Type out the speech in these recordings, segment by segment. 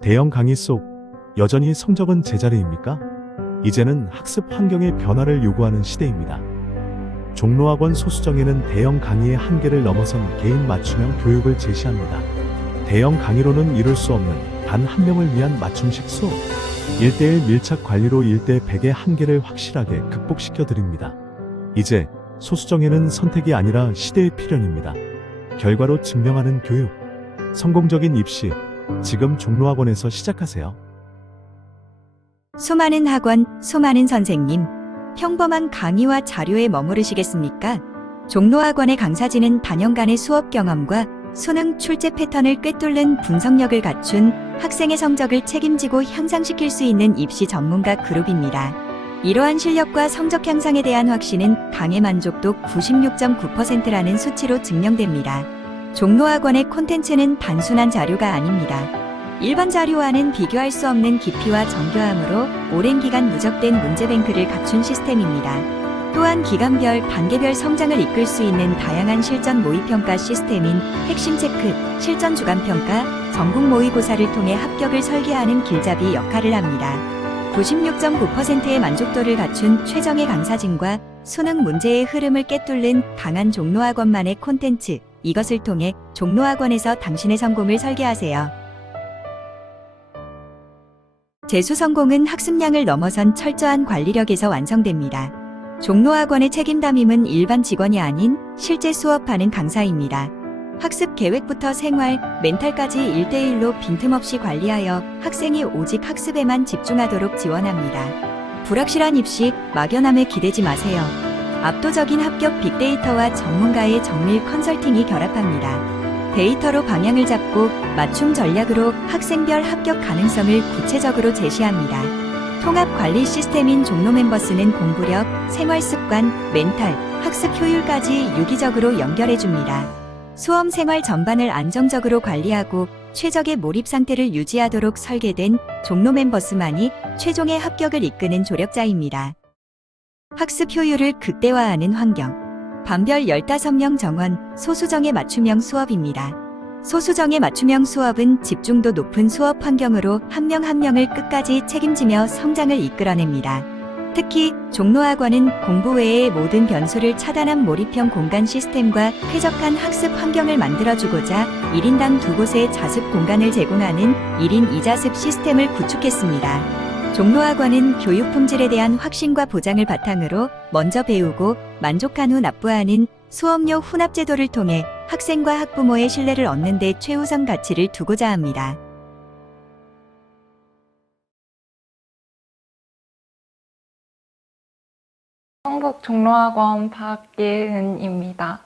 대형 강의 속 여전히 성적은 제자리입니까? 이제는 학습 환경의 변화를 요구하는 시대입니다. 종로학원 소수정예는 대형 강의의 한계를 넘어선 개인 맞춤형 교육을 제시합니다. 대형 강의로는 이룰 수 없는 단 한 명을 위한 맞춤식 수업. 1대1 밀착 관리로 1대 100의 한계를 확실하게 극복시켜 드립니다. 이제 소수정예는 선택이 아니라 시대의 필연입니다. 결과로 증명하는 교육. 성공적인 입시. 지금 종로학원에서 시작하세요. 수많은 학원, 수많은 선생님. 평범한 강의와 자료에 머무르시겠습니까? 종로학원의 강사진은 단연간의 수업 경험과 수능 출제 패턴을 꿰뚫는 분석력을 갖춘 학생의 성적을 책임지고 향상시킬 수 있는 입시 전문가 그룹입니다. 이러한 실력과 성적 향상에 대한 확신은 강의 만족도 96.9%라는 수치로 증명됩니다. 종로학원의 콘텐츠는 단순한 자료가 아닙니다. 일반 자료와는 비교할 수 없는 깊이와 정교함으로 오랜 기간 누적된 문제뱅크를 갖춘 시스템입니다. 또한 기간별, 단계별 성장을 이끌 수 있는 다양한 실전 모의평가 시스템인 핵심 체크, 실전 주간평가, 전국 모의고사를 통해 합격을 설계하는 길잡이 역할을 합니다. 96.9%의 만족도를 갖춘 최정예 강사진과 수능 문제의 흐름을 꿰뚫는 강한 종로학원만의 콘텐츠, 이것을 통해 종로학원에서 당신의 성공을 설계하세요. 재수 성공은 학습량을 넘어선 철저한 관리력에서 완성됩니다. 종로학원의 책임담임은 일반 직원이 아닌 실제 수업하는 강사입니다. 학습 계획부터 생활, 멘탈까지 1대1로 빈틈없이 관리하여 학생이 오직 학습에만 집중하도록 지원합니다. 불확실한 입시, 막연함에 기대지 마세요. 압도적인 합격 빅데이터와 전문가의 정밀 컨설팅이 결합합니다. 데이터로 방향을 잡고 맞춤 전략으로 학생별 합격 가능성을 구체적으로 제시합니다. 통합 관리 시스템인 종로 멤버스는 공부력, 생활 습관, 멘탈, 학습 효율까지 유기적으로 연결해줍니다. 수험 생활 전반을 안정적으로 관리하고 최적의 몰입 상태를 유지하도록 설계된 종로 멤버스만이 최종의 합격을 이끄는 조력자입니다. 학습 효율을 극대화하는 환경. 반별 15명 정원, 소수정예 맞춤형 수업입니다. 소수정예 맞춤형 수업은 집중도 높은 수업 환경으로 한 명 한 명을 끝까지 책임지며 성장을 이끌어냅니다. 특히 종로학원은 공부 외의 모든 변수를 차단한 몰입형 공간 시스템과 쾌적한 학습 환경을 만들어주고자 1인당 2곳의 자습 공간을 제공하는 1인 2자습 시스템을 구축했습니다. 종로학원은 교육 품질에 대한 확신과 보장을 바탕으로 먼저 배우고 만족한 후 납부하는 수업료 혼합 제도를 통해 학생과 학부모의 신뢰를 얻는 데 최우선 가치를 두고자 합니다. 한국 종로학원 박예은입니다.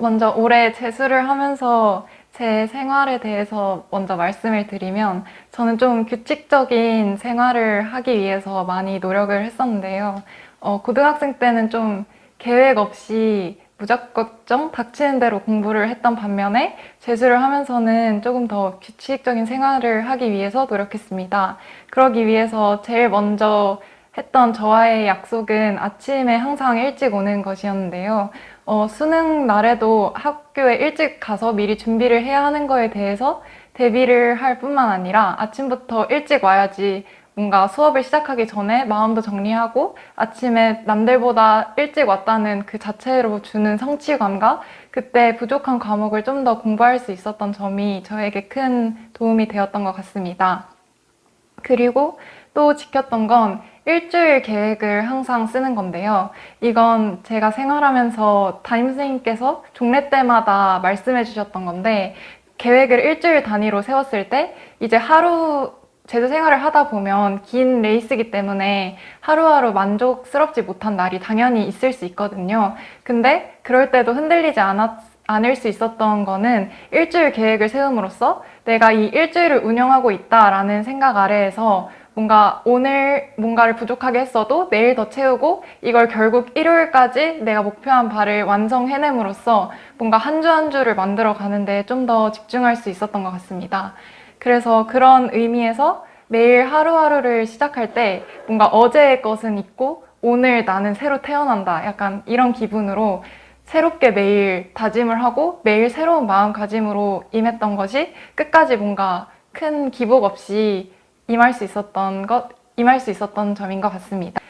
먼저 올해 재수를 하면서 제 생활에 대해서 먼저 말씀을 드리면 저는 좀 규칙적인 생활을 하기 위해서 많이 노력을 했었는데요. 고등학생 때는 좀 계획 없이 무작정 닥치는 대로 공부를 했던 반면에 재수를 하면서는 조금 더 규칙적인 생활을 하기 위해서 노력했습니다. 그러기 위해서 제일 먼저 했던 저와의 약속은 아침에 항상 일찍 오는 것이었는데요. 수능 날에도 학교에 일찍 가서 미리 준비를 해야 하는 거에 대해서 대비를 할 뿐만 아니라 아침부터 일찍 와야지 뭔가 수업을 시작하기 전에 마음도 정리하고 아침에 남들보다 일찍 왔다는 그 자체로 주는 성취감과 그때 부족한 과목을 좀 더 공부할 수 있었던 점이 저에게 큰 도움이 되었던 것 같습니다. 그리고 또 지켰던 건 일주일 계획을 항상 쓰는 건데요. 이건 제가 생활하면서 담임선생님께서 종례 때마다 말씀해 주셨던 건데 계획을 일주일 단위로 세웠을 때 이제 하루 제주 생활을 하다 보면 긴 레이스이기 때문에 하루하루 만족스럽지 못한 날이 당연히 있을 수 있거든요. 근데 그럴 때도 흔들리지 않을 수 있었던 거는 일주일 계획을 세움으로써 내가 이 일주일을 운영하고 있다라는 생각 아래에서 뭔가 오늘 뭔가를 부족하게 했어도 내일 더 채우고 이걸 결국 일요일까지 내가 목표한 바를 완성해냄으로써 뭔가 한 주 한 주를 만들어 가는데 좀 더 집중할 수 있었던 것 같습니다. 그래서 그런 의미에서 매일 하루하루를 시작할 때 뭔가 어제의 것은 잊고 오늘 나는 새로 태어난다. 약간 이런 기분으로 새롭게 매일 다짐을 하고 매일 새로운 마음가짐으로 임했던 것이 끝까지 뭔가 큰 기복 없이 임할 수 있었던 점인 것 같습니다.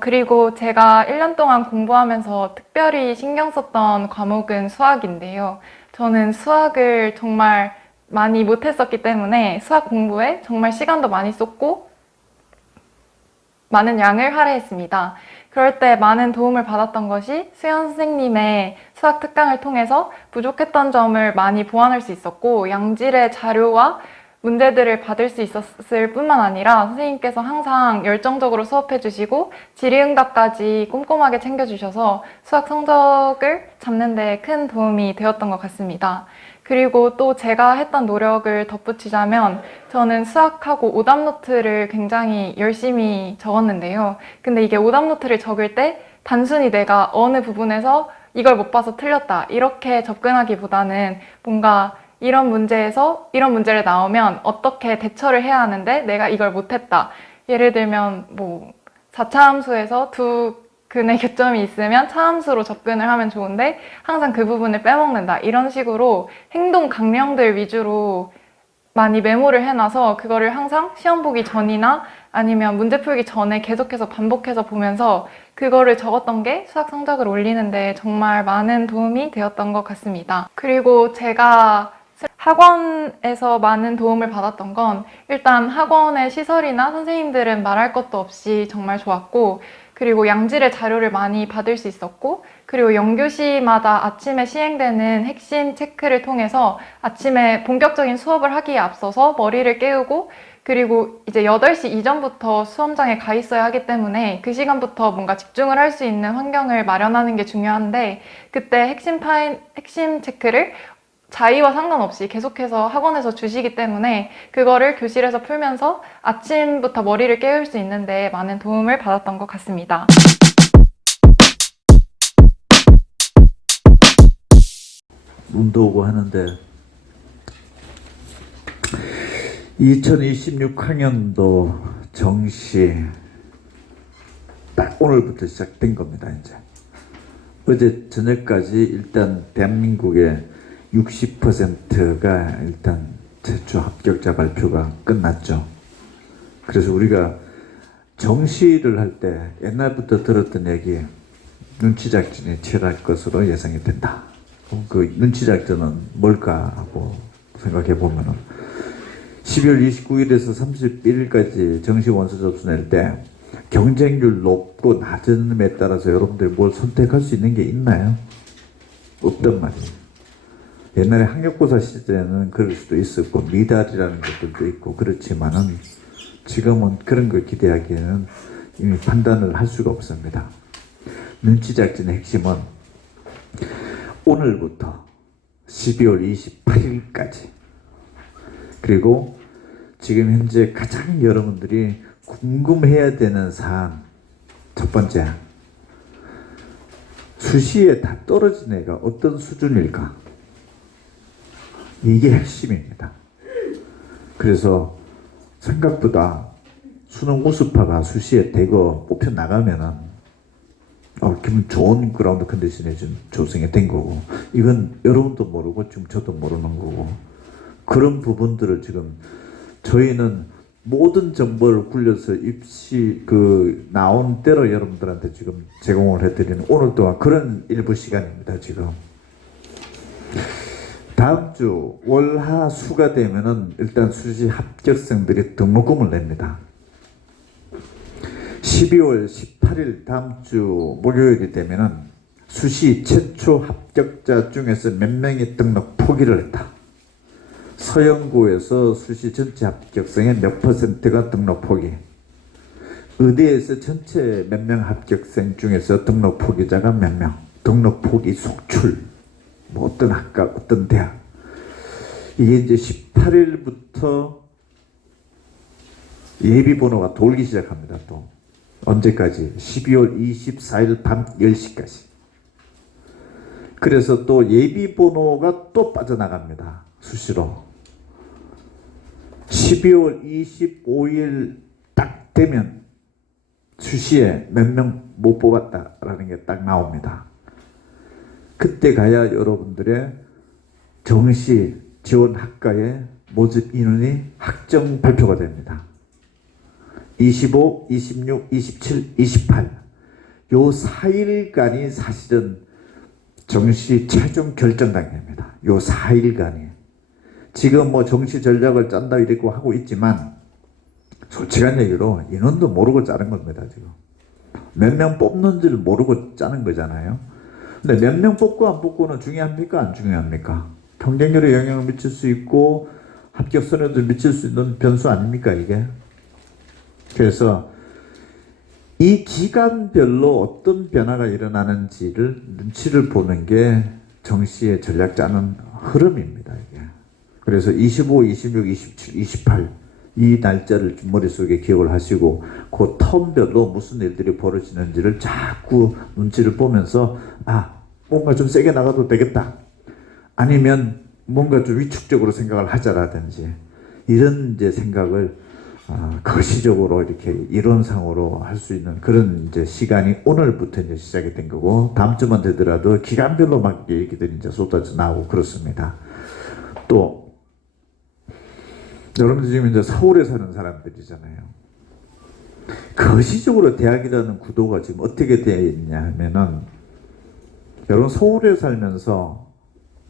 그리고 제가 1년 동안 공부하면서 특별히 신경 썼던 과목은 수학인데요. 저는 수학을 정말 많이 못했었기 때문에 수학 공부에 정말 시간도 많이 쏟고 많은 양을 할애했습니다. 그럴 때 많은 도움을 받았던 것이 수연 선생님의 수학 특강을 통해서 부족했던 점을 많이 보완할 수 있었고 양질의 자료와 문제들을 받을 수 있었을 뿐만 아니라 선생님께서 항상 열정적으로 수업해 주시고 질의응답까지 꼼꼼하게 챙겨주셔서 수학 성적을 잡는 데 큰 도움이 되었던 것 같습니다. 그리고 또 제가 했던 노력을 덧붙이자면 저는 수학하고 오답노트를 굉장히 열심히 적었는데요. 근데 이게 오답노트를 적을 때 단순히 내가 어느 부분에서 이걸 못 봐서 틀렸다 이렇게 접근하기보다는 뭔가 이런 문제를 나오면 어떻게 대처를 해야 하는데 내가 이걸 못했다. 예를 들면 뭐 4차 함수에서 두 근의 교점이 있으면 차함수로 접근을 하면 좋은데 항상 그 부분을 빼먹는다. 이런 식으로 행동 강령들 위주로 많이 메모를 해놔서 그거를 항상 시험 보기 전이나 아니면 문제 풀기 전에 계속해서 반복해서 보면서 그거를 적었던 게 수학 성적을 올리는데 정말 많은 도움이 되었던 것 같습니다. 그리고 제가 학원에서 많은 도움을 받았던 건 일단 학원의 시설이나 선생님들은 말할 것도 없이 정말 좋았고 그리고 양질의 자료를 많이 받을 수 있었고 그리고 영교시마다 아침에 시행되는 핵심 체크를 통해서 아침에 본격적인 수업을 하기에 앞서서 머리를 깨우고 그리고 이제 8시 이전부터 수험장에 가 있어야 하기 때문에 그 시간부터 뭔가 집중을 할 수 있는 환경을 마련하는 게 중요한데 그때 핵심 체크를 자의와 상관없이 계속해서 학원에서 주시기 때문에 그거를 교실에서 풀면서 아침부터 머리를 깨울 수 있는데 많은 도움을 받았던 것 같습니다. 눈도 오고 하는데 2026학년도 정시 딱 오늘부터 시작된 겁니다. 이제 어제 저녁까지 일단 대한민국의 60%가 일단 최초 합격자 발표가 끝났죠. 그래서 우리가 정시를 할 때 옛날부터 들었던 얘기 눈치 작전이 치열할 것으로 예상이 된다. 그 눈치 작전은 뭘까 하고 생각해 보면은 12월 29일에서 31일까지 정시 원서 접수 낼 때 경쟁률 높고 낮은 놈에 따라서 여러분들이 뭘 선택할 수 있는 게 있나요? 없단 말이에요. 옛날에 학력고사 시절에는 그럴 수도 있었고 미달이라는 것들도 있고 그렇지만은 지금은 그런 걸 기대하기에는 이미 판단을 할 수가 없습니다. 눈치 작전의 핵심은 오늘부터 12월 28일까지 그리고 지금 현재 가장 여러분들이 궁금해야 되는 사안 첫 번째 수시에 다 떨어진 애가 어떤 수준일까? 이게 핵심입니다. 그래서 생각보다 수능 우수파가 수시에 대거 뽑혀 나가면은 기분 좋은 그라운드 컨디션에 좀 조성이 된 거고 이건 여러분도 모르고 지금 저도 모르는 거고 그런 부분들을 지금 저희는 모든 정보를 굴려서 입시 나온 대로 여러분들한테 지금 제공을 해드리는 오늘 또한 그런 일부 시간입니다. 지금 다음 주 월화수가 되면은 일단 수시 합격생들이 등록금을 냅니다. 12월 18일 다음 주 목요일이 되면은 수시 최초 합격자 중에서 몇 명이 등록 포기를 했다. 서영고에서 수시 전체 합격생의 몇 %가 등록 포기. 의대에서 전체 몇 명 합격생 중에서 등록 포기자가 몇 명. 등록 포기 속출. 뭐 어떤 학과, 어떤 대학. 이게 이제 18일부터 예비번호가 돌기 시작합니다. 또 언제까지? 12월 24일 밤 10시까지. 그래서 또 예비번호가 또 빠져나갑니다. 수시로. 12월 25일 딱 되면 수시에 몇 명 못 뽑았다라는 게 딱 나옵니다. 그때 가야 여러분들의 정시 지원 학과의 모집 인원이 확정 발표가 됩니다. 25, 26, 27, 28. 요 4일간이 사실은 정시 최종 결정 단계입니다. 요 4일간이. 지금 뭐 정시 전략을 짠다 이러고 하고 있지만 솔직한 얘기로 인원도 모르고 짜는 겁니다. 지금 몇 명 뽑는지를 모르고 짜는 거잖아요. 근데 몇 명 뽑고 안 뽑고는 중요합니까? 안 중요합니까? 경쟁률에 영향을 미칠 수 있고 합격선에도 미칠 수 있는 변수 아닙니까 이게? 그래서 이 기간별로 어떤 변화가 일어나는지를 눈치를 보는 게 정시의 전략 짜는 흐름입니다. 이게. 그래서 25, 26, 27, 28 이 날짜를 머릿속에 기억을 하시고 그 텀별로 무슨 일들이 벌어지는지를 자꾸 눈치를 보면서 뭔가 좀 세게 나가도 되겠다. 아니면 뭔가 좀 위축적으로 생각을 하자라든지 이런 이제 생각을 거시적으로 이렇게 이론상으로 할 수 있는 그런 이제 시간이 오늘부터 이제 시작이 된 거고 다음 주만 되더라도 기간별로 막 얘기들이 이제 쏟아져 나오고 그렇습니다. 또 여러분들 지금 이제 서울에 사는 사람들이잖아요. 거시적으로 대학이라는 구도가 지금 어떻게 되어 있냐 하면은 여러분 서울에 살면서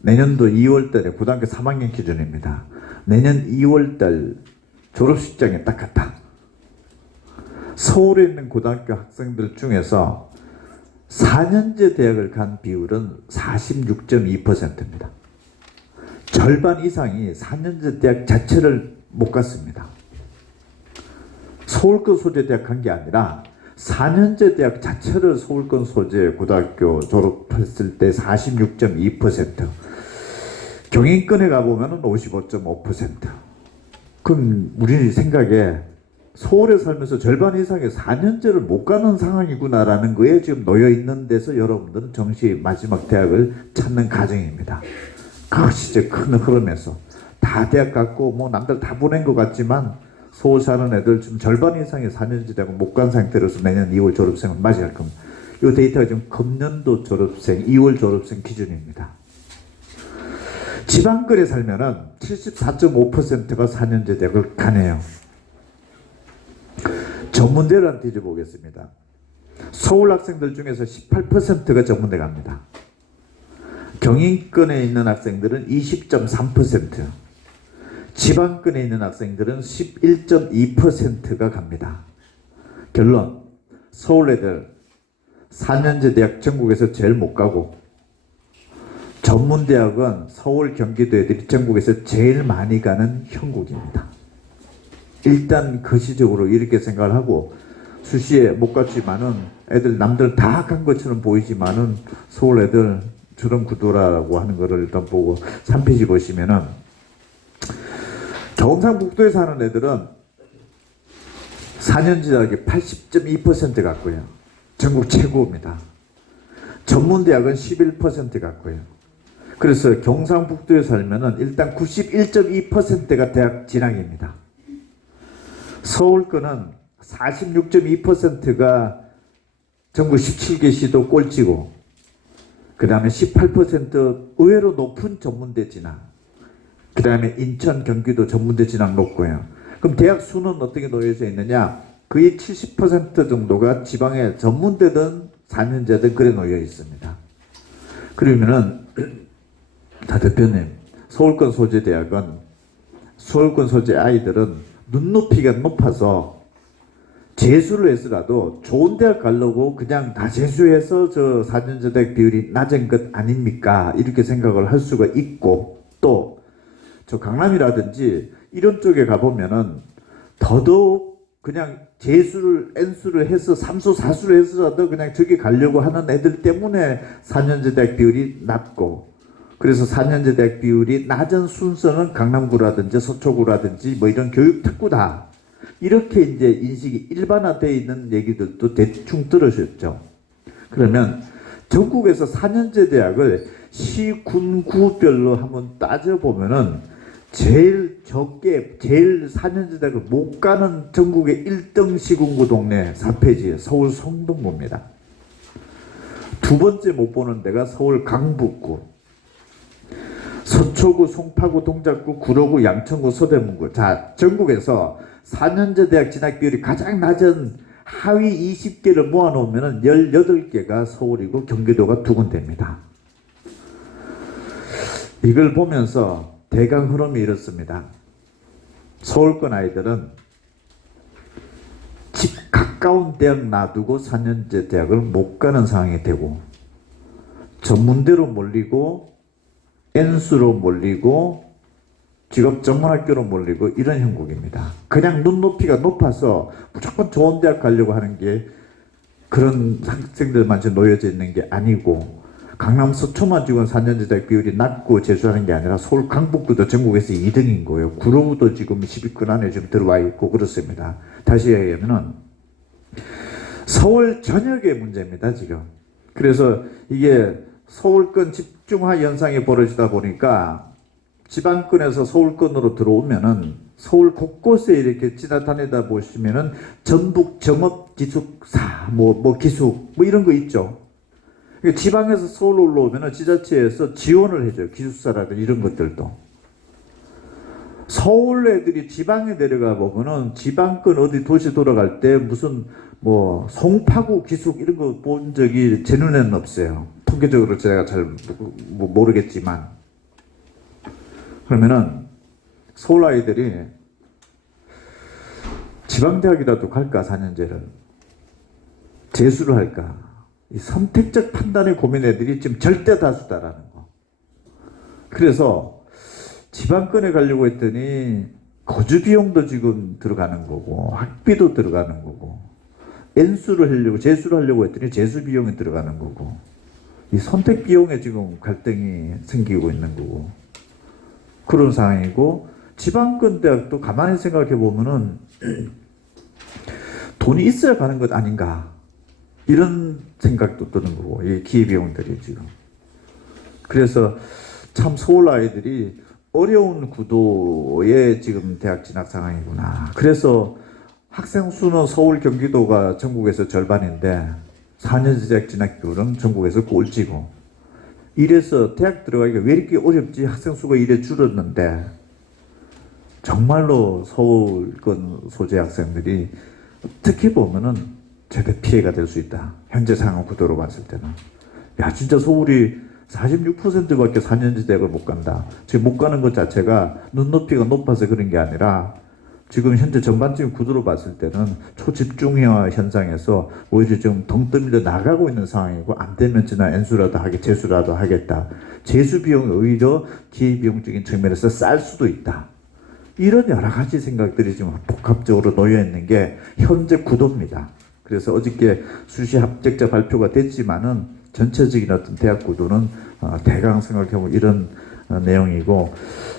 내년도 2월 달에 고등학교 3학년 기준입니다. 내년 2월 달 졸업식장에 딱 갔다. 서울에 있는 고등학교 학생들 중에서 4년제 대학을 간 비율은 46.2%입니다. 절반 이상이 4년제 대학 자체를 못 갔습니다. 서울권 소재 대학 간 게 아니라 4년제 대학 자체를 서울권 소재 고등학교 졸업했을 때 46.2%, 경인권에 가보면 55.5%. 그럼 우리 생각에 서울에 살면서 절반 이상의 4년제를 못 가는 상황이구나라는 거에 지금 놓여 있는 데서 여러분들은 정시 마지막 대학을 찾는 과정입니다. 그것이 이제 큰 흐름에서 다 대학 갔고 뭐 남들 다 보낸 것 같지만 서울 사는 애들 지금 절반 이상의 4년제 대학을 못 간 상태로서 내년 2월 졸업생을 맞이할 겁니다. 이 데이터가 지금 금년도 졸업생, 2월 졸업생 기준입니다. 지방권에 살면은 74.5%가 4년제 대학을 가네요. 전문대를 한번 뒤져보겠습니다. 서울 학생들 중에서 18%가 전문대 갑니다. 경인권에 있는 학생들은 20.3%, 지방권에 있는 학생들은 11.2%가 갑니다. 결론, 서울 애들 4년제 대학 전국에서 제일 못 가고 전문대학은 서울, 경기도 애들이 전국에서 제일 많이 가는 형국입니다. 일단 거시적으로 이렇게 생각을 하고 수시에 못 갔지만은 애들 남들 다 간 것처럼 보이지만은 서울 애들 저런 구도라고 하는 거를 일단 보고 3페이지 보시면은 경상북도에 사는 애들은 4년제 대학이 80.2% 갔고요. 전국 최고입니다. 전문대학은 11% 갔고요. 그래서 경상북도에 살면은 일단 91.2%가 대학 진학입니다. 서울권은 46.2%가 전국 17개 시도 꼴찌고 그 다음에 18% 의외로 높은 전문대 진학, 그 다음에 인천, 경기도 전문대 진학 높고요. 그럼 대학 수는 어떻게 놓여져 있느냐? 거의 70% 정도가 지방의 전문대든 4년제든 그래 놓여 있습니다. 그러면은 대표님, 서울권 소재 대학은 서울권 소재 아이들은 눈높이가 높아서 재수를 했으라도 좋은 대학 가려고 그냥 다 재수해서 저 4년제 대학 비율이 낮은 것 아닙니까? 이렇게 생각을 할 수가 있고, 또 저 강남이라든지 이런 쪽에 가보면은 더더욱 그냥 재수를 N수를 해서 3수 4수를 해서라도 그냥 저기 가려고 하는 애들 때문에 4년제 대학 비율이 낮고, 그래서 4년제 대학 비율이 낮은 순서는 강남구라든지 서초구라든지 뭐 이런 교육 특구다, 이렇게 이제 인식이 일반화되어 있는 얘기들도 대충 들으셨죠. 그러면 전국에서 4년제 대학을 시, 군, 구별로 한번 따져보면은 제일 적게 제일 4년제 대학을 못 가는 전국의 1등 시군구 동네 4페이지에 서울 성동구입니다. 두 번째 못 보는 데가 서울 강북구, 서초구, 송파구, 동작구, 구로구, 양천구, 서대문구. 자, 전국에서 4년제 대학 진학 비율이 가장 낮은 하위 20개를 모아놓으면 18개가 서울이고 경기도가 두 군데입니다. 이걸 보면서 대강 흐름이 이렇습니다. 서울권 아이들은 집 가까운 대학 놔두고 4년제 대학을 못 가는 상황이 되고, 전문대로 몰리고 N수로 몰리고 직업 전문학교로 몰리고 이런 형국입니다. 그냥 눈높이가 높아서 무조건 좋은 대학 가려고 하는 게 그런 학생들만 놓여져 있는 게 아니고, 강남 서초만 지금 4년제 대학 비율이 낮고 재수하는 게 아니라 서울 강북구도 전국에서 2등인 거예요. 구로구도 지금 10위권 안에 지금 들어와 있고 그렇습니다. 다시 얘기하면은 서울 전역의 문제입니다, 지금. 그래서 이게 서울권 집중화 현상이 벌어지다 보니까 지방권에서 서울권으로 들어오면은 서울 곳곳에 이렇게 지나다니다 보시면은 전북 정업 기숙사, 기숙, 이런 거 있죠. 지방에서 서울 올라오면은 지자체에서 지원을 해줘요. 기숙사라든지 이런 것들도. 서울 애들이 지방에 내려가 보면은 지방권 어디 도시 돌아갈 때 무슨 송파구 기숙 이런 거 본 적이 제 눈에는 없어요. 통계적으로 제가 잘 모르겠지만. 그러면은 서울 아이들이 지방대학이라도 갈까 4년제를 재수를 할까, 이 선택적 판단에 고민 애들이 지금 절대 다수다라는 거. 그래서 지방권에 가려고 했더니 거주 비용도 지금 들어가는 거고 학비도 들어가는 거고, N수를 하려고 재수를 하려고 했더니 재수 비용이 들어가는 거고, 이 선택 비용에 지금 갈등이 생기고 있는 거고 그런 상황이고, 지방권 대학도 가만히 생각해 보면은 돈이 있어야 가는 것 아닌가 이런 생각도 드는 거고, 이 기회비용들이 지금. 그래서 참 서울 아이들이 어려운 구도의 지금 대학 진학 상황이구나. 그래서 학생 수는 서울 경기도가 전국에서 절반인데 4년제 대학 진학 비율은 전국에서 꼴찌고, 이래서 대학 들어가기가 왜 이렇게 어렵지? 학생 수가 이래 줄었는데 정말로 서울권 소재 학생들이 어떻게 보면은 최대 피해가 될 수 있다. 현재 상황 구도로 봤을 때는. 야, 진짜 서울이 46%밖에 4년제 대학을 못 간다. 지금 못 가는 것 자체가 눈높이가 높아서 그런 게 아니라 지금 현재 전반적인 구도로 봤을 때는 초집중화 현상에서 오히려 지금 덩떠밀려 나가고 있는 상황이고, 안 되면 지나 N수라도 재수라도 하겠다. 재수 비용이 오히려 기회비용적인 측면에서 쌀 수도 있다. 이런 여러 가지 생각들이 지금 복합적으로 놓여 있는 게 현재 구도입니다. 그래서 어저께 수시 합격자 발표가 됐지만은 전체적인 어떤 대학 구도는 대강 생각해보면 이런 내용이고,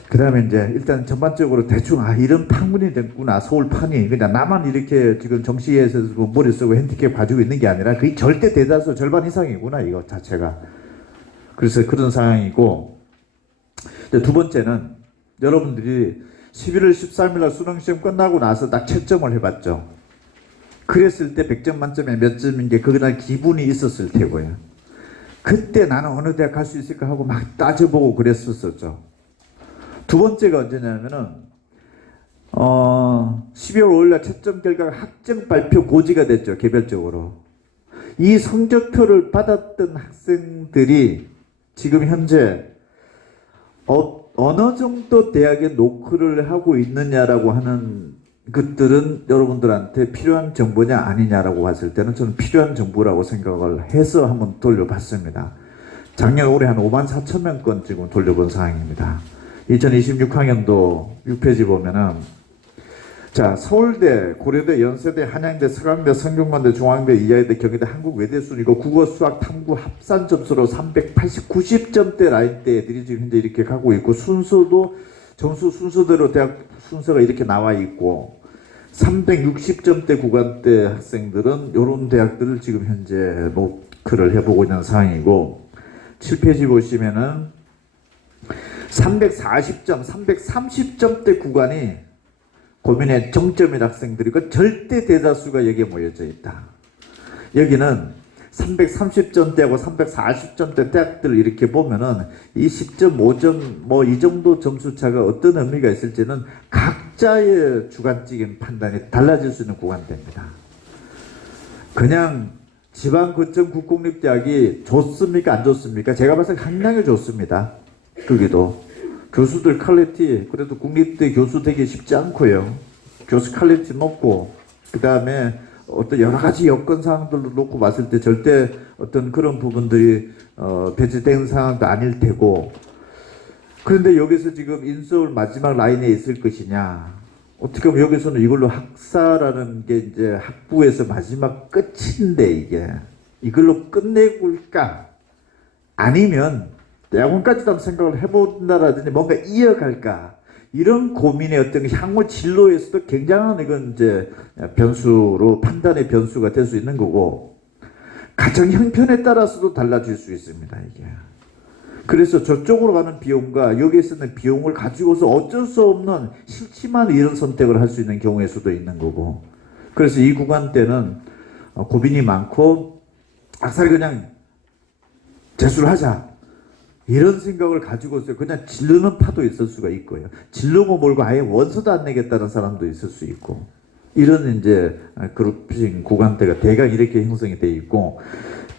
그 다음에 이제 일단 전반적으로 대충 이런 판문이 됐구나, 서울판이. 그냥 나만 이렇게 지금 정시에서 머리 쓰고 핸디캡 가지고 있는 게 아니라 그게 절대 대다수 절반 이상이구나, 이거 자체가. 그래서 그런 상황이고, 두 번째는 여러분들이 11월 13일 날 수능시험 끝나고 나서 딱 채점을 해봤죠. 그랬을 때 100점 만점에 몇 점인 게 그날 기분이 있었을 테고요. 그때 나는 어느 대학 갈 수 있을까 하고 막 따져보고 그랬었죠. 두 번째가 언제냐면은 12월 5일날 채점 결과가 학점 발표 고지가 됐죠. 개별적으로. 이 성적표를 받았던 학생들이 지금 현재 어느 정도 대학에 노크를 하고 있느냐라고 하는 것들은 여러분들한테 필요한 정보냐 아니냐라고 봤을 때는 저는 필요한 정보라고 생각을 해서 한번 돌려봤습니다. 작년 올해 한 5만 4천 명권 지금 돌려본 상황입니다. 2026학년도 6페이지 보면은, 자, 서울대, 고려대, 연세대, 한양대, 서강대, 성균관대, 중앙대, 이화여대, 경희대, 한국외대 순이고 국어, 수학, 탐구 합산 점수로 380, 90점대 라인대 애들이 지금 현재 이렇게 가고 있고, 순서도 점수 순서대로 대학 순서가 이렇게 나와 있고, 360점대 구간대 학생들은 이런 대학들을 지금 현재 노크를 해보고 있는 상황이고, 7페이지 보시면은 340점, 330점대 구간이 고민의 정점인 학생들이고 절대 대다수가 여기에 모여져 있다. 여기는 330점대하고 340점대 대학들을 이렇게 보면은 이 10점, 5점 뭐 이 정도 점수 차가 어떤 의미가 있을지는 각자의 주관적인 판단이 달라질 수 있는 구간대입니다. 그냥 지방 거점 국공립대학이 좋습니까 안 좋습니까? 제가 봤을 때 상당히 좋습니다. 거기도 교수들 퀄리티, 그래도 국립대 교수 되기 쉽지 않고요. 교수 퀄리티 높고, 그 다음에 어떤 여러 가지 여건 사항들로 놓고 봤을 때 절대 어떤 그런 부분들이 배제되는 상황도 아닐 테고, 그런데 여기서 지금 인서울 마지막 라인에 있을 것이냐, 어떻게 보면 여기서는 이걸로 학사라는 게 이제 학부에서 마지막 끝인데 이걸로 끝내볼까? 아니면 대학원까지도 한번 생각을 해본다라든지 뭔가 이어갈까? 이런 고민의 어떤 향후 진로에서도 굉장한 이건 이제 변수로 판단의 변수가 될 수 있는 거고, 가정 형편에 따라서도 달라질 수 있습니다, 이게. 그래서 저쪽으로 가는 비용과 여기에 쓰는 비용을 가지고서 어쩔 수 없는 싫지만 이런 선택을 할 수 있는 경우의 수도 있는 거고, 그래서 이 구간 때는 고민이 많고 악살이 그냥 재수를 하자 이런 생각을 가지고서 그냥 질르는 파도 있을 수가 있고요. 질르고 몰고 아예 원서도 안 내겠다는 사람도 있을 수 있고, 이런 이제 그룹핑 구간대가 대강 이렇게 형성이 돼 있고,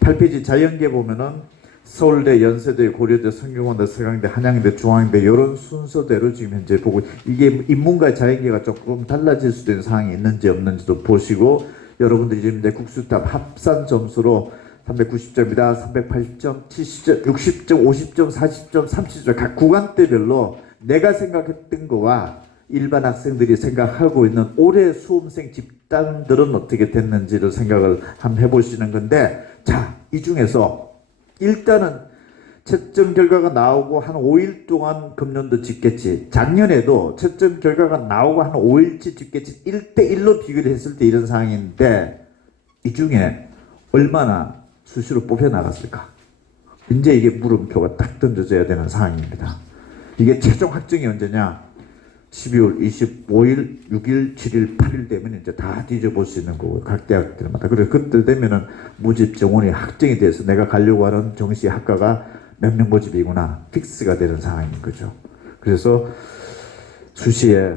8페이지 자연계 보면은 서울대, 연세대, 고려대, 성균관대, 서강대, 한양대, 중앙대 이런 순서대로 지금 현재 보고, 이게 인문과 자연계가 조금 달라질 수도 있는 상황이 있는지 없는지도 보시고, 여러분들이 지금 이제 국수탑 합산 점수로 390점이다, 380점, 70점, 60점, 50점, 40점, 30점 각 구간대별로 내가 생각했던 거와 일반 학생들이 생각하고 있는 올해 수험생 집단들은 어떻게 됐는지를 생각을 한번 해보시는 건데, 자, 이 중에서 일단은 채점 결과가 나오고 한 5일 동안 금년도 집계치, 작년에도 채점 결과가 나오고 한 5일치 집계치 1대1로 비교를 했을 때 이런 상황인데, 이 중에 얼마나 수시로 뽑혀 나갔을까? 이제 이게 물음표가 딱 던져져야 되는 상황입니다. 이게 최종 확정이 언제냐? 12월 25일, 6일, 7일, 8일 되면 이제 다 뒤져볼 수 있는 거고, 각 대학들마다. 그래서 그때 되면은 모집 정원이 확정이 돼서 내가 가려고 하는 정시 학과가 몇 명 모집이구나, 픽스가 되는 상황인 거죠. 그래서 수시에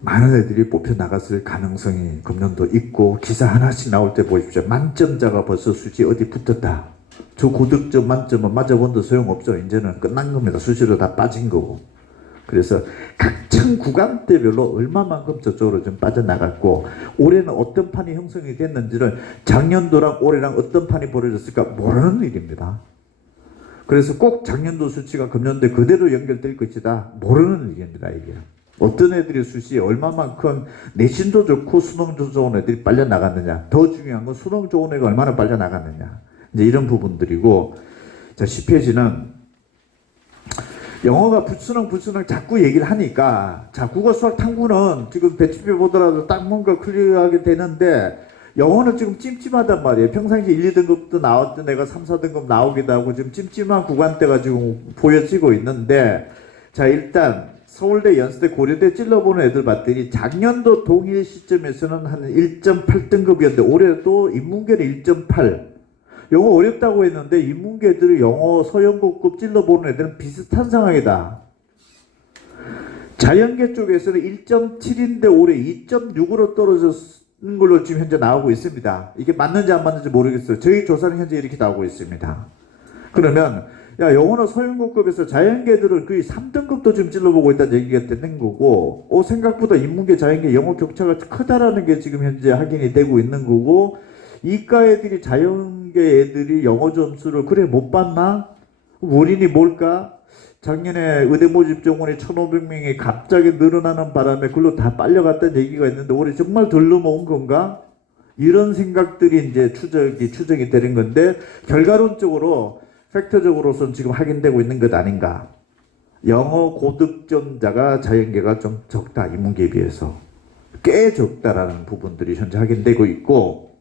많은 애들이 뽑혀 나갔을 가능성이 금년도 있고, 기사 하나씩 나올 때 보십시오. 만점자가 벌써 수시 어디 붙었다. 저 고득점 만점은 맞아본도 소용없죠. 이제는 끝난 겁니다. 수시로 다 빠진 거고. 그래서 각층 구간대별로 얼마만큼 저쪽으로 좀 빠져나갔고, 올해는 어떤 판이 형성이 됐는지를 작년도랑 올해랑 어떤 판이 벌어졌을까 모르는 일입니다. 그래서 꼭 작년도 수치가 금년도에 그대로 연결될 것이다 모르는 일입니다. 이게 어떤 애들이 수시에 얼마만큼 내신도 좋고 수능도 좋은 애들이 빨려 나갔느냐, 더 중요한 건 수능 좋은 애가 얼마나 빨려 나갔느냐, 이제 이런 부분들이고. 자, 10페이지는 영어가 불수능 자꾸 얘기를 하니까, 자, 국어 수학 탐구는 지금 배치표 보더라도 딱 뭔가 클리어하게 되는데, 영어는 지금 찜찜하단 말이에요. 평상시 1, 2등급도 나왔던 애가 3, 4등급 나오기도 하고 지금 찜찜한 구간대가 지금 보여지고 있는데, 자, 일단 서울대, 연세대, 고려대 찔러보는 애들 봤더니 작년도 동일 시점에서는 한 1.8등급이었는데 올해도 인문계는 1.8. 영어 어렵다고 했는데 인문계 애들이 영어 서영고급 찔러보는 애들은 비슷한 상황이다. 자연계 쪽에서는 1.7인데 올해 2.6으로 떨어졌는 걸로 지금 현재 나오고 있습니다. 이게 맞는지 안 맞는지 모르겠어요. 저희 조사는 현재 이렇게 나오고 있습니다. 그러면 야, 영어는 서영고급에서 자연계들은 거의 3등급도 지금 찔러보고 있다는 얘기가 되는 거고, 생각보다 인문계, 자연계 영어 격차가 크다라는 게 지금 현재 확인이 되고 있는 거고, 이과 애들이 자연계 애들이 영어 점수를 그래 못 봤나? 원인이 뭘까? 작년에 의대 모집 정원이 1,500명이 갑자기 늘어나는 바람에 그걸로 다 빨려갔다는 얘기가 있는데 올해 정말 덜 넘어온 건가? 이런 생각들이 이제 추정이 되는 건데, 결과론적으로 팩터적으로선 지금 확인되고 있는 것 아닌가. 영어 고득점자가 자연계가 좀 적다. 인문계에 비해서 꽤 적다라는 부분들이 현재 확인되고 있고,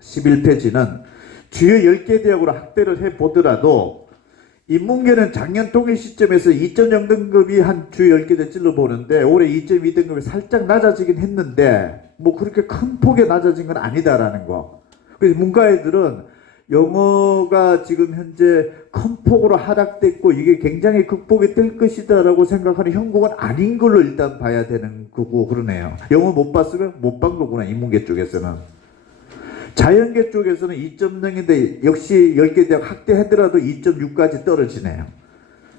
11페이지는 주요 10개 대학으로 확대를 해보더라도 인문계는 작년 통일 시점에서 2.0등급이 한 주 10개 될지로 보는데 올해 2.2등급이 살짝 낮아지긴 했는데 뭐 그렇게 큰 폭에 낮아진 건 아니다라는 거. 그래서 문과 애들은 영어가 지금 현재 큰 폭으로 하락됐고 이게 굉장히 극복이 될 것이다라고 생각하는 형국은 아닌 걸로 일단 봐야 되는 거고 그러네요. 영어 못 봤으면 못 본 거구나, 인문계 쪽에서는. 자연계 쪽에서는 2.0인데 역시 10개 대학 확대하더라도 2.6까지 떨어지네요.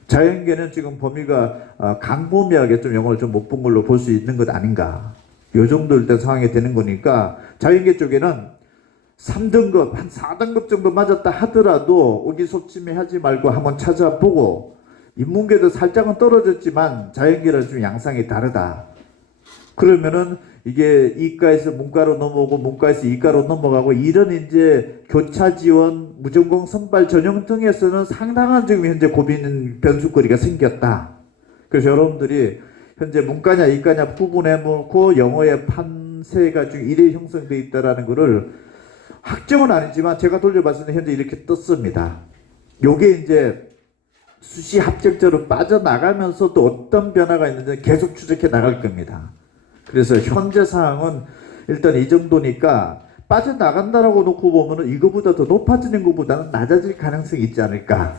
자연계는 지금 범위가 강범위하게 좀 영어를 좀 못 본 걸로 볼 수 있는 것 아닌가. 요 정도 일단 상황이 되는 거니까 자연계 쪽에는 3등급, 한 4등급 정도 맞았다 하더라도 의기소침해하지 말고 한번 찾아보고, 인문계도 살짝은 떨어졌지만 자연계는 좀 양상이 다르다. 그러면은 이게 이과에서 문과로 넘어오고 문과에서 이과로 넘어가고 이런 이제 교차 지원, 무전공 선발 전형 등에서는 상당한 지금 현재 고민 변수거리가 생겼다. 그래서 여러분들이 현재 문과냐 이과냐 구분해 놓고 영어의 판세가 좀 이래 형성되어 있다라는 거를 확정은 아니지만 제가 돌려봤을 때 현재 이렇게 떴습니다. 요게 이제 수시 합격자로 빠져나가면서 또 어떤 변화가 있는지 계속 추적해 나갈 겁니다. 그래서 현재 상황은 일단 이 정도니까 빠져나간다라고 놓고 보면은 이거보다 더 높아지는 것보다는 낮아질 가능성이 있지 않을까.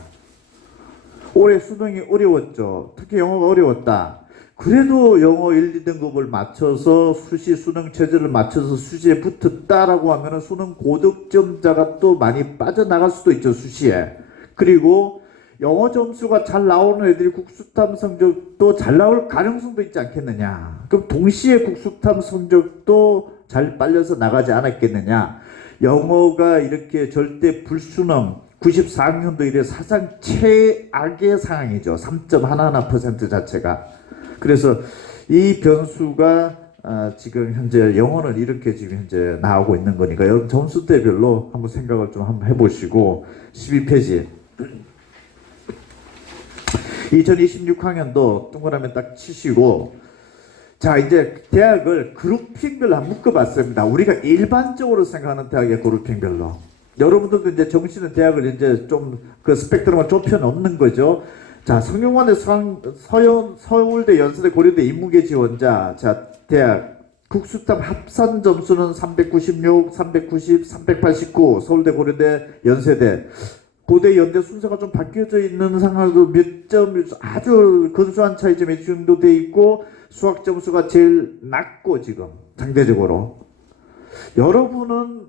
올해 수능이 어려웠죠. 특히 영어가 어려웠다. 그래도 영어 1, 2등급을 맞춰서 수시 수능 체제를 맞춰서 수시에 붙었다라고 하면은 수능 고득점자가 또 많이 빠져나갈 수도 있죠, 수시에. 그리고 영어 점수가 잘 나오는 애들이 국수탐 성적도 잘 나올 가능성도 있지 않겠느냐. 그럼 동시에 국수탐 성적도 잘 빨려서 나가지 않았겠느냐. 영어가 이렇게 절대 불수능 94학년도 이래 사상 최악의 상황이죠. 3.11% 자체가. 그래서 이 변수가 지금 현재 영어는 이렇게 지금 현재 나오고 있는 거니까 여러분 점수대별로 한번 생각을 좀 한번 해보시고 12페이지 2026학년도 동그라미 딱 치시고, 자 이제 대학을 그룹핑별로 한번 묶어봤습니다. 우리가 일반적으로 생각하는 대학의 그룹핑별로. 여러분들도 이제 정시는 대학을 이제 좀 그 스펙트럼을 좁혀 놓는 거죠. 자, 성균관대, 서울대, 연세대, 고려대 인문계 지원자, 자 대학 국수탐 합산 점수는 396, 390, 389, 서울대, 고려대, 연세대. 고대, 연대 순서가 좀 바뀌어져 있는 상황도 몇 점 아주 근소한 차이점이 정도 돼 있고, 수학 점수가 제일 낮고 지금 상대적으로. 여러분은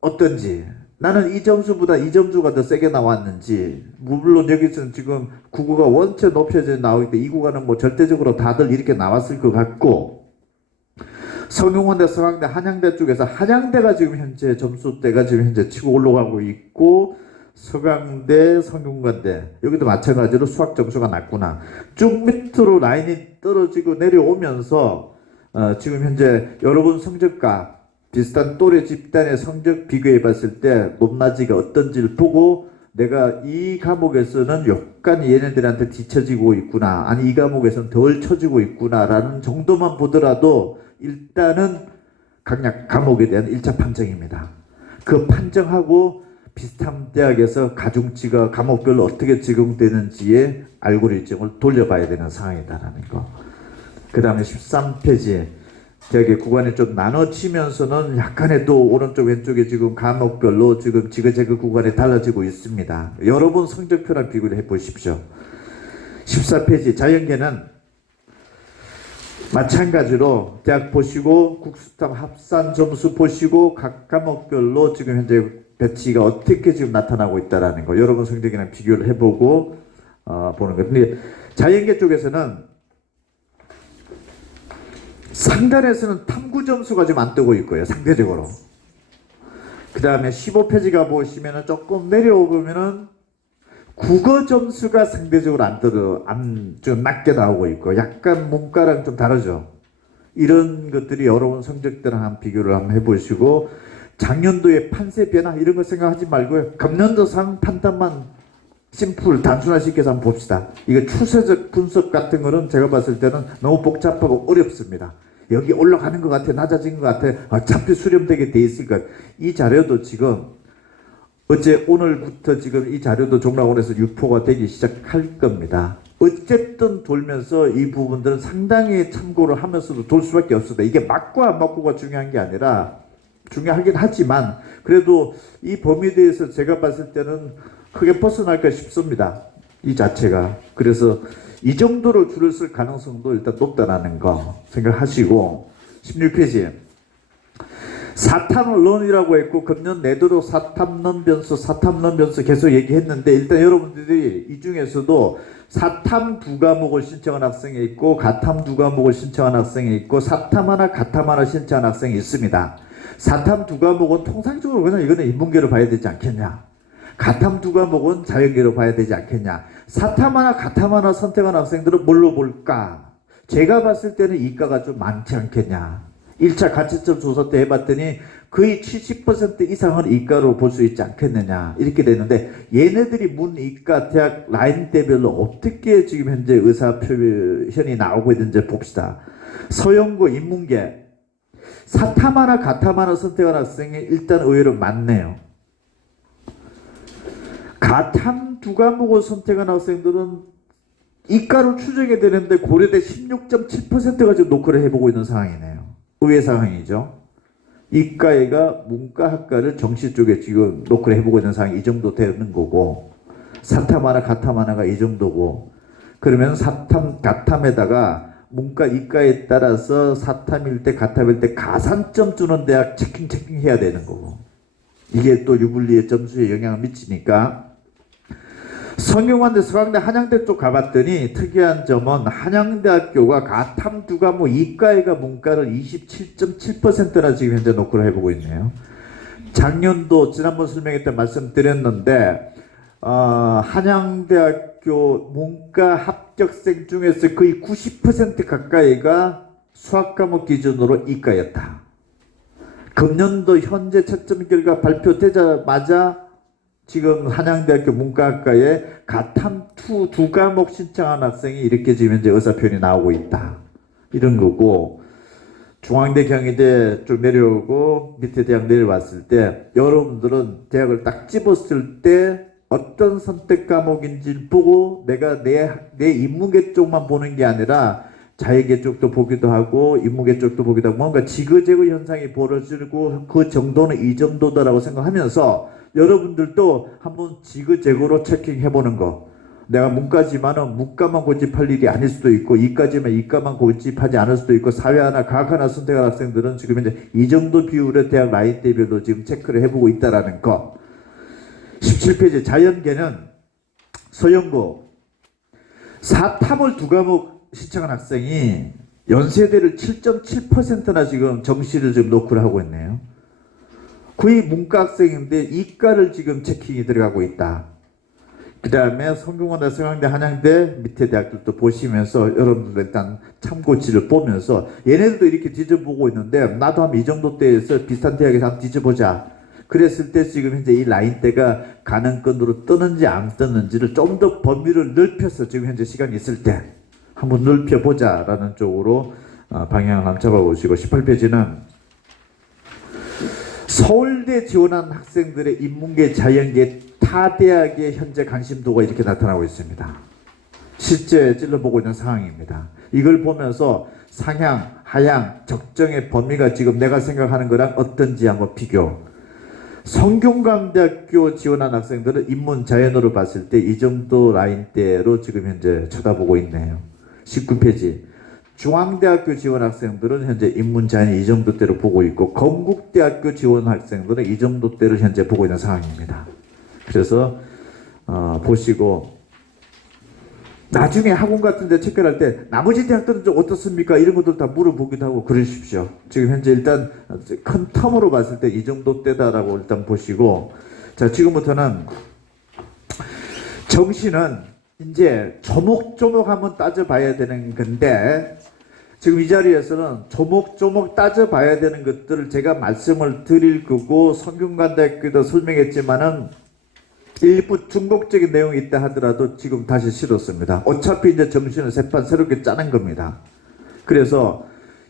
어떤지, 나는 이 점수보다 이 점수가 더 세게 나왔는지. 물론 여기서는 지금 국어가 원체 높여져 나오기 때문에 이 구간은 뭐 절대적으로 다들 이렇게 나왔을 것 같고, 성균관대, 서강대, 한양대 쪽에서 한양대가 지금 현재 점수대가 지금 현재 치고 올라가고 있고, 서강대, 성균관대 여기도 마찬가지로 수학 점수가 낮구나. 쭉 밑으로 라인이 떨어지고 내려오면서 지금 현재 여러분 성적과 비슷한 또래 집단의 성적 비교해 봤을 때 높낮이가 어떤지를 보고 내가 이 과목에서는 약간 얘네들한테 뒤처지고 있구나, 아니 이 과목에서는 덜 쳐지고 있구나 라는 정도만 보더라도 일단은 각 과목에 대한 1차 판정입니다. 그 판정하고 비슷한 대학에서 가중치가 과목별로 어떻게 적용되는지의 알고리즘을 돌려봐야 되는 상황이다라는 거. 그 다음에 13페이지 대학의 구간에 좀 나눠지면서는 약간의 또 오른쪽 왼쪽에 지금 과목별로 지금 지그재그 구간이 달라지고 있습니다. 여러분 성적표랑 비교를 해보십시오. 14페이지 자연계는 마찬가지로 대학 보시고 국수탐 합산 점수 보시고 각 과목별로 지금 현재 배치가 어떻게 지금 나타나고 있다라는 거 여러분 성적이랑 비교를 해보고 보는 거예요. 근데 자연계 쪽에서는 상단에서는 탐구 점수가 좀 안 뜨고 있고요, 상대적으로. 그 다음에 15페이지가 보시면은 조금 내려오면은 국어 점수가 상대적으로 좀 낮게 나오고 있고, 약간 문과랑 좀 다르죠. 이런 것들이 여러분 성적들랑 한번 비교를 한번 해보시고, 작년도의 판세 변화 이런 거 생각하지 말고요. 금년도상 판단만 심플 단순화시켜서 한번 봅시다. 이거 추세적 분석 같은 거는 제가 봤을 때는 너무 복잡하고 어렵습니다. 여기 올라가는 것 같아, 낮아진 것 같아, 어차피 수렴되게 돼 있으니까. 이 자료도 지금 어제 오늘부터 지금 이 자료도 종락원에서 유포가 되기 시작할 겁니다. 어쨌든 돌면서 이 부분들은 상당히 참고를 하면서도 돌 수밖에 없습니다. 이게 맞고 안 맞고가 중요한 게 아니라 중요하긴 하지만 그래도 이 범위에 대해서 제가 봤을 때는 크게 벗어날까 싶습니다. 이 자체가. 그래서 이 정도로 줄을 쓸 가능성도 일단 높다라는 거 생각하시고 16페이지 사탐론이라고 했고 금년 내도록 사탐론 변수 계속 얘기했는데 일단 여러분들이 이 중에서도 사탐 두 과목을 신청한 학생이 있고 가탐 두 과목을 신청한 학생이 있고 사탐 하나 가탐 하나 신청한 학생이 있습니다. 사탐 두 과목은 통상적으로 그냥 이거는 인문계로 봐야 되지 않겠냐. 가탐 두 과목은 자연계로 봐야 되지 않겠냐. 사탐 하나 가탐 하나 선택한 학생들은 뭘로 볼까? 제가 봤을 때는 이과가 좀 많지 않겠냐. 1차 가채점 조사 때 해봤더니 거의 70% 이상은 이과로 볼 수 있지 않겠느냐 이렇게 되는데 얘네들이 문이과 대학 라인대별로 어떻게 지금 현재 의사 표현이 나오고 있는지 봅시다. 서영고 인문계 사탐 하나 가탐 하나 선택한 학생이 일단 의외로 많네요. 가탐 두 과목을 선택한 학생들은 이과로 추정이 되는데 고려대 16.7%가 지금 노크를 해보고 있는 상황이네요. 의외 상황이죠. 이과가 문과학과를 정시 쪽에 지금 노크를 해보고 있는 상황이 이 정도 되는 거고 사탐 하나 가탐 하나가 이 정도고 그러면 사탐 가탐에다가 문과 이과에 따라서 사탐일 때 가탐일 때 가산점 주는 대학 체킹 해야 되는 거고 이게 또 유불리의 점수에 영향을 미치니까 성균관대, 서강대, 한양대 쪽 가봤더니 특이한 점은 한양대학교가 가탐 두 과목 이과가 문과를 27.7%나 지금 현재 노크를 해보고 있네요. 작년도 지난번 설명회 때 말씀드렸는데 한양대학교 문과 합격생 중에서 거의 90% 가까이가 수학과목 기준으로 이과였다. 금년도 현재 채점 결과 발표되자마자 지금 한양대학교 문과학과에 가탐 두 과목 신청한 학생이 이렇게 지금 현재 의사표현이 나오고 있다. 이런 거고 중앙대 경희대 쭉 내려오고 밑에 대학 내려왔을 때 여러분들은 대학을 딱 집었을 때 어떤 선택 과목인지를 보고 내가 내 인문계 쪽만 보는 게 아니라 자유계 쪽도 보기도 하고 인문계 쪽도 보기도 하고 뭔가 지그재그 현상이 벌어지고 그 정도는 이 정도다라고 생각하면서 여러분들도 한번 지그재그로 체킹해보는 거. 내가 문과지만은 문과만 고집할 일이 아닐 수도 있고 이과지만 이과만 고집하지 않을 수도 있고 사회 하나 과학 하나 선택한 학생들은 지금 이제 이 정도 비율의 대학 라인대별로 지금 체크를 해보고 있다라는 거. 17페이지 자연계는 서영고 사탐을 두 과목 신청한 학생이 연세대를 7.7%나 지금 정시를 지금 노크를 하고 있네요. 거의 문과 학생인데 이과를 지금 체킹이 들어가고 있다. 그 다음에 성균관대, 서강대, 한양대 밑에 대학들도 보시면서 여러분들 일단 참고치를 보면서 얘네들도 이렇게 뒤져보고 있는데 나도 한번 이 정도 때에서 비슷한 대학에서 한번 뒤져보자. 그랬을 때 지금 현재 이 라인대가 가능권으로 뜨는지 안 뜨는지를 좀 더 범위를 넓혀서 지금 현재 시간이 있을 때 한번 넓혀보자라는 쪽으로 방향을 한번 잡아보시고 18페이지는 서울대 지원한 학생들의 인문계, 자연계 타 대학의 현재 관심도가 이렇게 나타나고 있습니다. 실제 찔러보고 있는 상황입니다. 이걸 보면서 상향, 하향, 적정의 범위가 지금 내가 생각하는 거랑 어떤지 한번 비교. 성균관대학교 지원한 학생들은 인문, 자연으로 봤을 때 이 정도 라인대로 지금 현재 쳐다보고 있네요. 19페이지. 중앙대학교 지원 학생들은 현재 인문자연이 이 정도대로 보고 있고 건국대학교 지원 학생들은 이 정도대로 현재 보고 있는 상황입니다. 그래서 보시고 나중에 학원 같은 데 체크할 때 나머지 대학들은 좀 어떻습니까? 이런 것들 다 물어보기도 하고 그러십시오. 지금 현재 일단 큰 텀으로 봤을 때 이 정도대다라고 일단 보시고 자 지금부터는 정시는 이제 조목조목 한번 따져봐야 되는 건데 지금 이 자리에서는 조목조목 따져봐야 되는 것들을 제가 말씀을 드릴 거고 성균관대학교도 설명했지만은 일부 중복적인 내용이 있다 하더라도 지금 다시 실었습니다. 어차피 이제 정신을 세 판 새롭게 짜는 겁니다. 그래서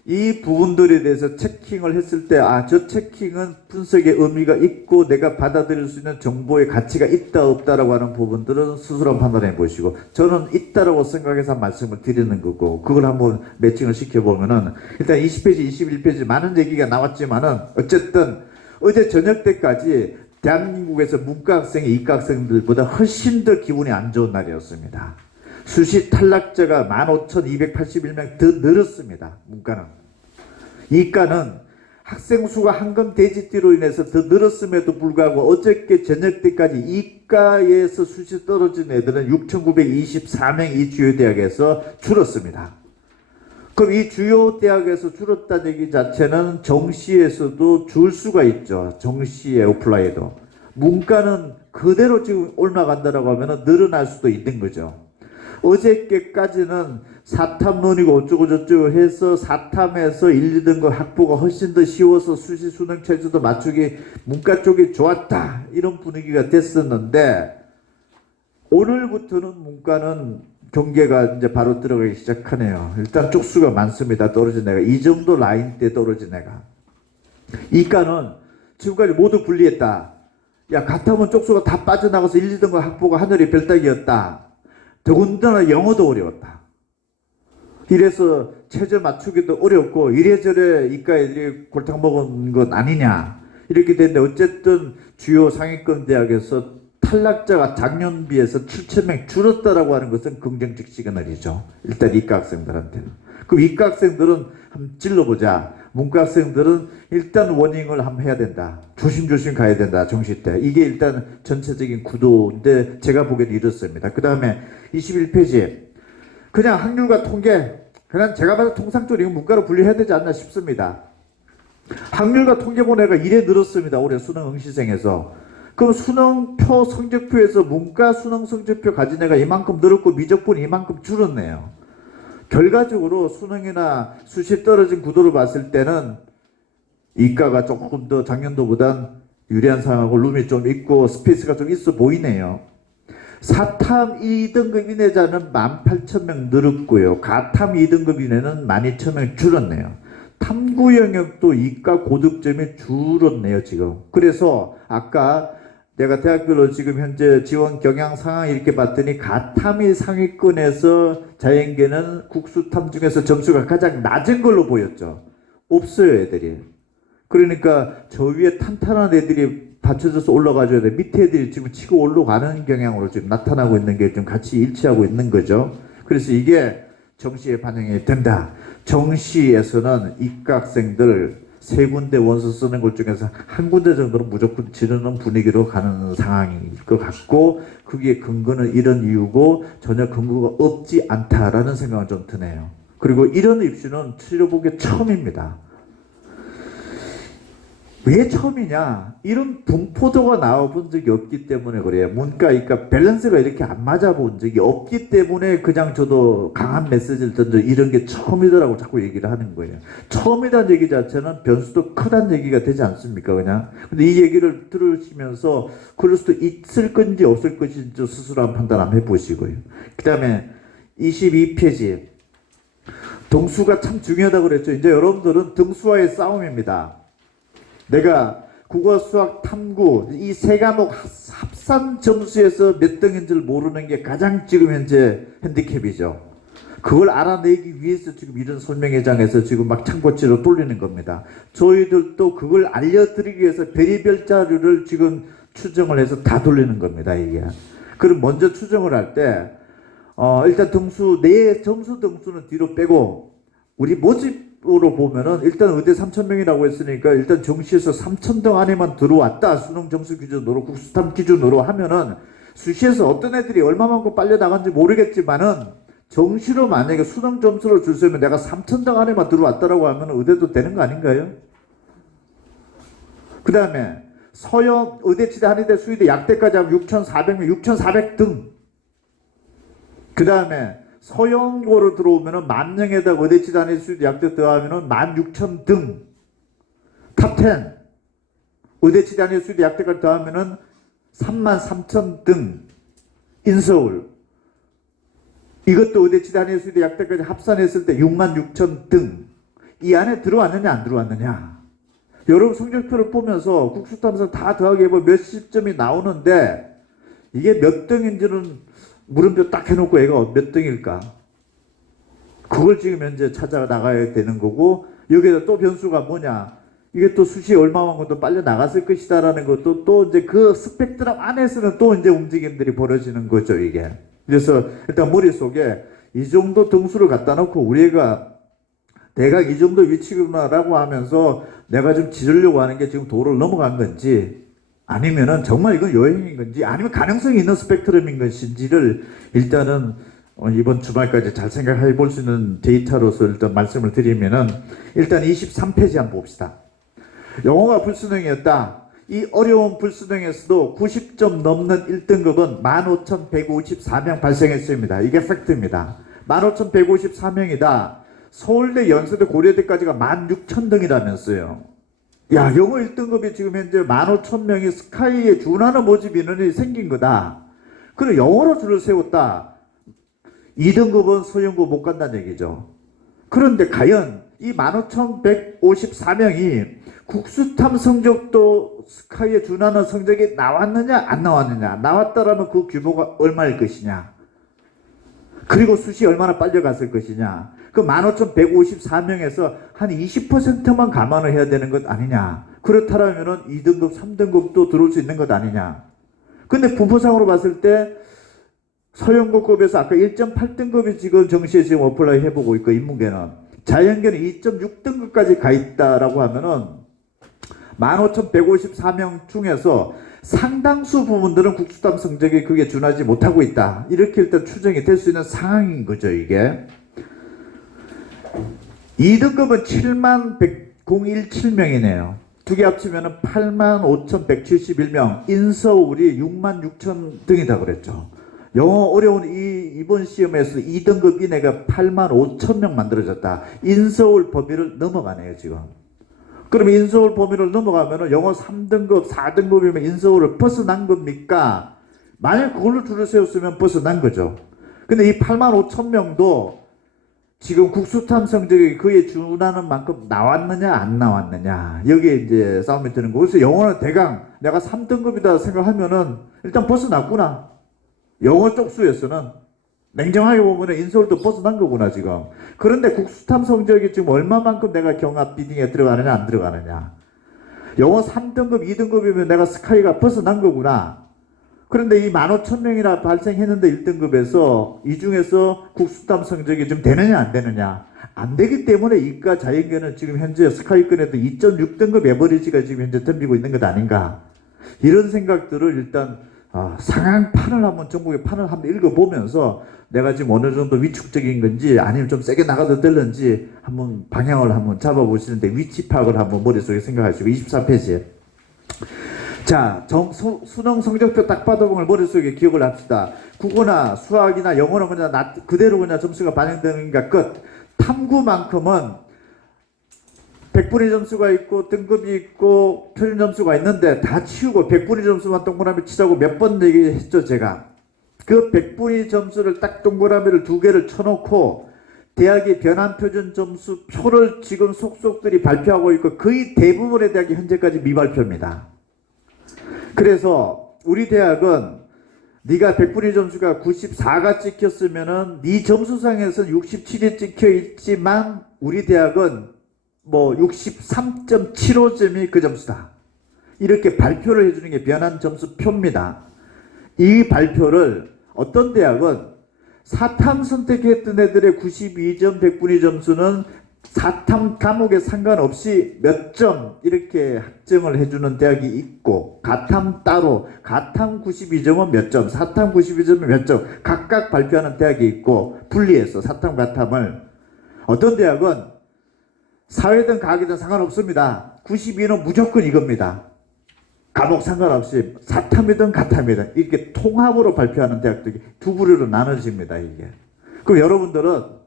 이 부분들에 대해서 체킹을 했을 때, 저 체킹은 분석의 의미가 있고 내가 받아들일 수 있는 정보의 가치가 있다, 없다라고 하는 부분들은 스스로 판단해 보시고, 저는 있다라고 생각해서 말씀을 드리는 거고, 그걸 한번 매칭을 시켜보면은, 일단 20페이지, 21페이지 많은 얘기가 나왔지만은, 어쨌든, 어제 저녁 때까지 대한민국에서 문과학생이 이과학생들보다 훨씬 더 기분이 안 좋은 날이었습니다. 수시 탈락자가 15,281명 더 늘었습니다. 문과는. 이과는 학생 수가 한금 대지띠로 인해서 더 늘었음에도 불구하고 어저께 저녁 때까지 이과에서 수시 떨어진 애들은 6,924명 이 주요 대학에서 줄었습니다. 그럼 이 주요 대학에서 줄었다는 얘기 자체는 정시에서도 줄 수가 있죠. 정시에 오플라이도. 문과는 그대로 지금 올라간다라고 하면 늘어날 수도 있는 거죠. 어저께까지는 4탐론이고 어쩌고저쩌고 해서 4탐에서 1, 2등급 확보가 훨씬 더 쉬워서 수시 수능 체제도 맞추기 문과 쪽이 좋았다, 이런 분위기가 됐었는데, 오늘부터는 문과는 경계가 이제 바로 들어가기 시작하네요. 일단 쪽수가 많습니다. 떨어진 애가 이 정도 라인대 떨어진 애가. 이과는 지금까지 모두 분리했다. 야, 같으면 쪽수가 다 빠져나가서 1, 2등급 확보가 하늘이 별따기였다. 더군다나 영어도 어려웠다. 이래서 체제 맞추기도 어렵고 이래저래 이과 애들이 골탕 먹은 것 아니냐, 이렇게 됐는데, 어쨌든 주요 상위권 대학에서 탈락자가 작년 비해서 7,000명 줄었다라고 하는 것은 긍정적 시그널이죠. 일단 이과 학생들한테는. 그럼 이과 학생들은 한번 찔러보자. 문과 학생들은 일단 워닝을 한번 해야 된다. 조심조심 가야 된다. 정시 때. 이게 일단 전체적인 구도인데 제가 보기에는 이렇습니다. 그 다음에 21페이지. 그냥 확률과 통계. 그냥 제가 봐도 통상적으로 이거 문과로 분리해야 되지 않나 싶습니다. 확률과 통계 본애가 1에 늘었습니다. 올해 수능 응시생에서. 그럼 수능표 성적표에서 문과 수능 성적표 가진 애가 이만큼 늘었고 미적분이 이만큼 줄었네요. 결과적으로 수능이나 수시 떨어진 구도를 봤을 때는 이과가 조금 더 작년도보단 유리한 상황하고 룸이 좀 있고 스페이스가 좀 있어 보이네요. 4탐 2등급 이내자는 18,000명 늘었고요. 가탐 2등급 이내는 12,000명 줄었네요. 탐구 영역도 이과 고득점이 줄었네요, 지금. 그래서 아까 내가 대학별로 지금 현재 지원 경향 상황 이렇게 봤더니 가탐이 상위권에서 자연계는 국수탐 중에서 점수가 가장 낮은 걸로 보였죠. 없어요, 애들이. 그러니까 저 위에 탄탄한 애들이 받쳐져서 올라가줘야 돼. 밑에 애들이 지금 치고 올라가는 경향으로 지금 나타나고 있는 게 좀 같이 일치하고 있는 거죠. 그래서 이게 정시에 반영이 된다. 정시에서는 이과 학생들 세 군데 원서 쓰는 것 중에서 한 군데 정도는 무조건 지르는 분위기로 가는 상황일 것 같고, 그게 근거는 이런 이유고 전혀 근거가 없지 않다라는 생각은 좀 드네요. 그리고 이런 입시는 치러보기 처음입니다. 왜 처음이냐? 이런 분포도가 나와본 적이 없기 때문에 그래요. 문과, 이과 밸런스가 이렇게 안 맞아본 적이 없기 때문에 그냥 저도 강한 메시지를 던져 이런 게 처음이더라고 자꾸 얘기를 하는 거예요. 처음이라는 얘기 자체는 변수도 크다는 얘기가 되지 않습니까, 그냥? 근데 이 얘기를 들으시면서 그럴 수도 있을 건지 없을 것인지 스스로 한번 판단 한번 해보시고요. 그 다음에 22페이지. 등수가 참 중요하다고 그랬죠. 이제 여러분들은 등수와의 싸움입니다. 내가 국어, 수학, 탐구 이 세 과목 합산 점수에서 몇 등인지를 모르는 게 가장 지금 현재 핸디캡이죠. 그걸 알아내기 위해서 지금 이런 설명회장에서 지금 막 창고치로 돌리는 겁니다. 저희들도 그걸 알려드리기 위해서 별의별 자료를 지금 추정을 해서 다 돌리는 겁니다, 이게. 그럼 먼저 추정을 할 때 일단 등수, 내 점수 등수는 뒤로 빼고 우리 모집으로 보면은 일단 의대 3,000명이라고 했으니까 일단 정시에서 3,000등 안에만 들어왔다. 수능 점수 기준으로, 국수탐 기준으로 하면은 수시에서 어떤 애들이 얼마만큼 빨려 나간지 모르겠지만은 정시로 만약에 수능 점수를 줄 수 있으면 내가 3,000등 안에만 들어왔다라고 하면 의대도 되는 거 아닌가요? 그 다음에 서영, 의대치대, 한의대, 수의대, 약대까지 하면 6,400명, 6,400등. 그 다음에 서영고로 들어오면은 10,000명에다가 의대치대, 한의대, 수의대, 약대 더하면은 16,000등. 탑10. 의대치대, 한의대, 수의대, 약대까지 더하면은 33,000등. 인서울. 이것도 의대치대, 한의대, 수의대, 약대까지 합산했을 때 66,000등. 이 안에 들어왔느냐 안 들어왔느냐. 여러분 성적표를 보면서 국수탐사 다 더하기 해보면 몇십 점이 나오는데 이게 몇 등인지는 물음표 딱 해놓고 얘가 몇 등일까? 그걸 지금 현재 찾아 나가야 되는 거고, 여기에다 또 변수가 뭐냐? 이게 또 수시 얼마만큼 더 빨려 나갔을 것이다라는 것도 또 이제 그 스펙트럼 안에서는 또 이제 움직임들이 벌어지는 거죠, 이게. 그래서 일단 머릿속에 이 정도 등수를 갖다 놓고 우리 애가 대각 이 정도 위치구나라고 하면서 내가 좀 지르려고 하는 게 지금 도를 넘어간 건지, 아니면은 정말 이건 여행인 건지, 아니면 가능성이 있는 스펙트럼인 것인지를 일단은 이번 주말까지 잘 생각해 볼 수 있는 데이터로서 일단 말씀을 드리면은, 일단 23페이지 한번 봅시다. 영어가 불수능이었다. 이 어려운 불수능에서도 90점 넘는 1등급은 15,154명 발생했습니다. 이게 팩트입니다. 15,154명이다. 서울대, 연세대, 고려대까지가 16,000등이라면서요. 야, 영어 1등급이 지금 현재 15,000명이 스카이에 준하는 모집 인원이 생긴 거다. 그래, 영어로 줄을 세웠다. 2등급은 서영고 못 간다는 얘기죠. 그런데 과연 이 15,154명이 국수탐 성적도 스카이에 준하는 성적이 나왔느냐 안 나왔느냐. 나왔다라면 그 규모가 얼마일 것이냐. 그리고 수시 얼마나 빨려 갔을 것이냐. 그 15,154명에서 한 20%만 감안을 해야 되는 것 아니냐. 그렇다면 2등급, 3등급도 들어올 수 있는 것 아니냐. 근데 분포상으로 봤을 때 서영고급에서 아까 1.8등급이 지금 정시에 지금 어플라이 해보고 있고, 인문계는 자연계는 2.6등급까지 가 있다라고 하면은 15,154명 중에서 상당수 부분들은 국수탐 성적이 그게 준하지 못하고 있다. 이렇게 일단 추정이 될 수 있는 상황인 거죠, 이게. 2등급은 70,117명이네요. 두 개 합치면 85,171명. 인서울이 66,000 등이다 그랬죠. 영어 어려운 이번 시험에서 2등급 이내가 85,000명 만들어졌다. 인서울 범위를 넘어가네요, 지금. 그럼 인서울 범위를 넘어가면 영어 3등급, 4등급이면 인서울을 벗어난 겁니까? 만약 그걸로 줄을 세웠으면 벗어난 거죠. 근데 이 85,000명도 지금 국수탐 성적이 그에 준하는 만큼 나왔느냐 안 나왔느냐, 여기에 이제 싸움이 드는 거고. 그래서 영어는 대강 내가 3등급이다 생각하면은 일단 벗어났구나. 영어 쪽수에서는 냉정하게 보면 인서울도 벗어난 거구나 지금. 그런데 국수탐 성적이 지금 얼마만큼 내가 경합 비딩에 들어가느냐 안 들어가느냐. 영어 3등급 2등급이면 내가 스카이가 벗어난 거구나. 그런데 이 15,000명이나 발생했는데 1등급에서 이 중에서 국수탐 성적이 좀 되느냐 안 되느냐. 안 되기 때문에 이과 자연계는 지금 현재 스카이권에도 2.6등급 에버리지가 지금 현재 덤비고 있는 것 아닌가. 이런 생각들을 일단 상황 판을 한번, 전국의 판을 한번 읽어보면서 내가 지금 어느 정도 위축적인 건지 아니면 좀 세게 나가도 될는지 한번 방향을 한번 잡아보시는데, 위치 파악을 한번 머릿속에 생각하시고. 24페이지에 자, 수능 성적표 딱 받아보면 머릿속에 기억을 합시다. 국어나 수학이나 영어는 그냥 그대로 그냥 점수가 반영되는가 끝. 탐구만큼은 100분의 점수가 있고 등급이 있고 표준 점수가 있는데 다 치우고 100분의 점수만 동그라미 치자고 몇 번 얘기했죠, 제가. 그 100분의 점수를 딱 동그라미를 2개를 쳐놓고 대학의 변환 표준 점수 표를 지금 속속들이 발표하고 있고, 거의 대부분의 대학이 현재까지 미발표입니다. 그래서 우리 대학은 네가 100분의 점수가 94가 찍혔으면은 네 점수상에서는 67이 찍혀 있지만 우리 대학은 뭐 63.75점이 그 점수다. 이렇게 발표를 해주는 게 변환 점수표입니다. 이 발표를 어떤 대학은 사탐 선택했던 애들의 92점 100분의 점수는 사탐 과목에 상관없이 몇 점 이렇게 학점을 해주는 대학이 있고, 가탐 따로 가탐 92점은 몇 점, 사탐 92점은 몇 점 각각 발표하는 대학이 있고, 분리해서 사탐 가탐을. 어떤 대학은 사회든 과학이든 상관없습니다. 92는 무조건 이겁니다. 과목 상관없이 사탐이든 가탐이든 이렇게 통합으로 발표하는 대학들이 두 부류로 나눠집니다, 이게. 그럼 여러분들은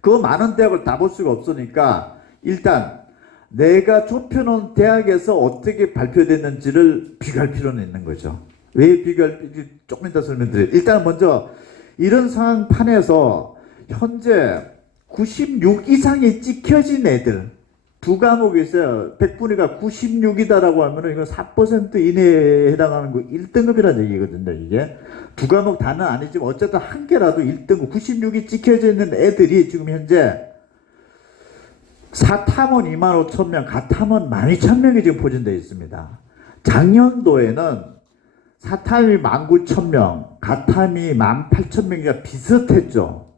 그 많은 대학을 다 볼 수가 없으니까 일단 내가 좁혀놓은 대학에서 어떻게 발표됐는지를 비교할 필요는 있는 거죠. 왜 비교할지 조금 이따 설명드려요. 일단 먼저 이런 상황판에서 현재 96 이상이 찍혀진 애들 두 과목에서 100분위가 96이다라고 하면은 이건 4% 이내에 해당하는 거 1등급이라는 얘기거든요. 이게 두 과목 다는 아니지만 어쨌든 한 개라도 1등급 96이 찍혀져 있는 애들이 지금 현재 사탐원 25,000명, 가탐원 12,000명이 지금 포진되어 있습니다. 작년도에는 사탐이 19,000명, 가탐이 18,000명이가 비슷했죠.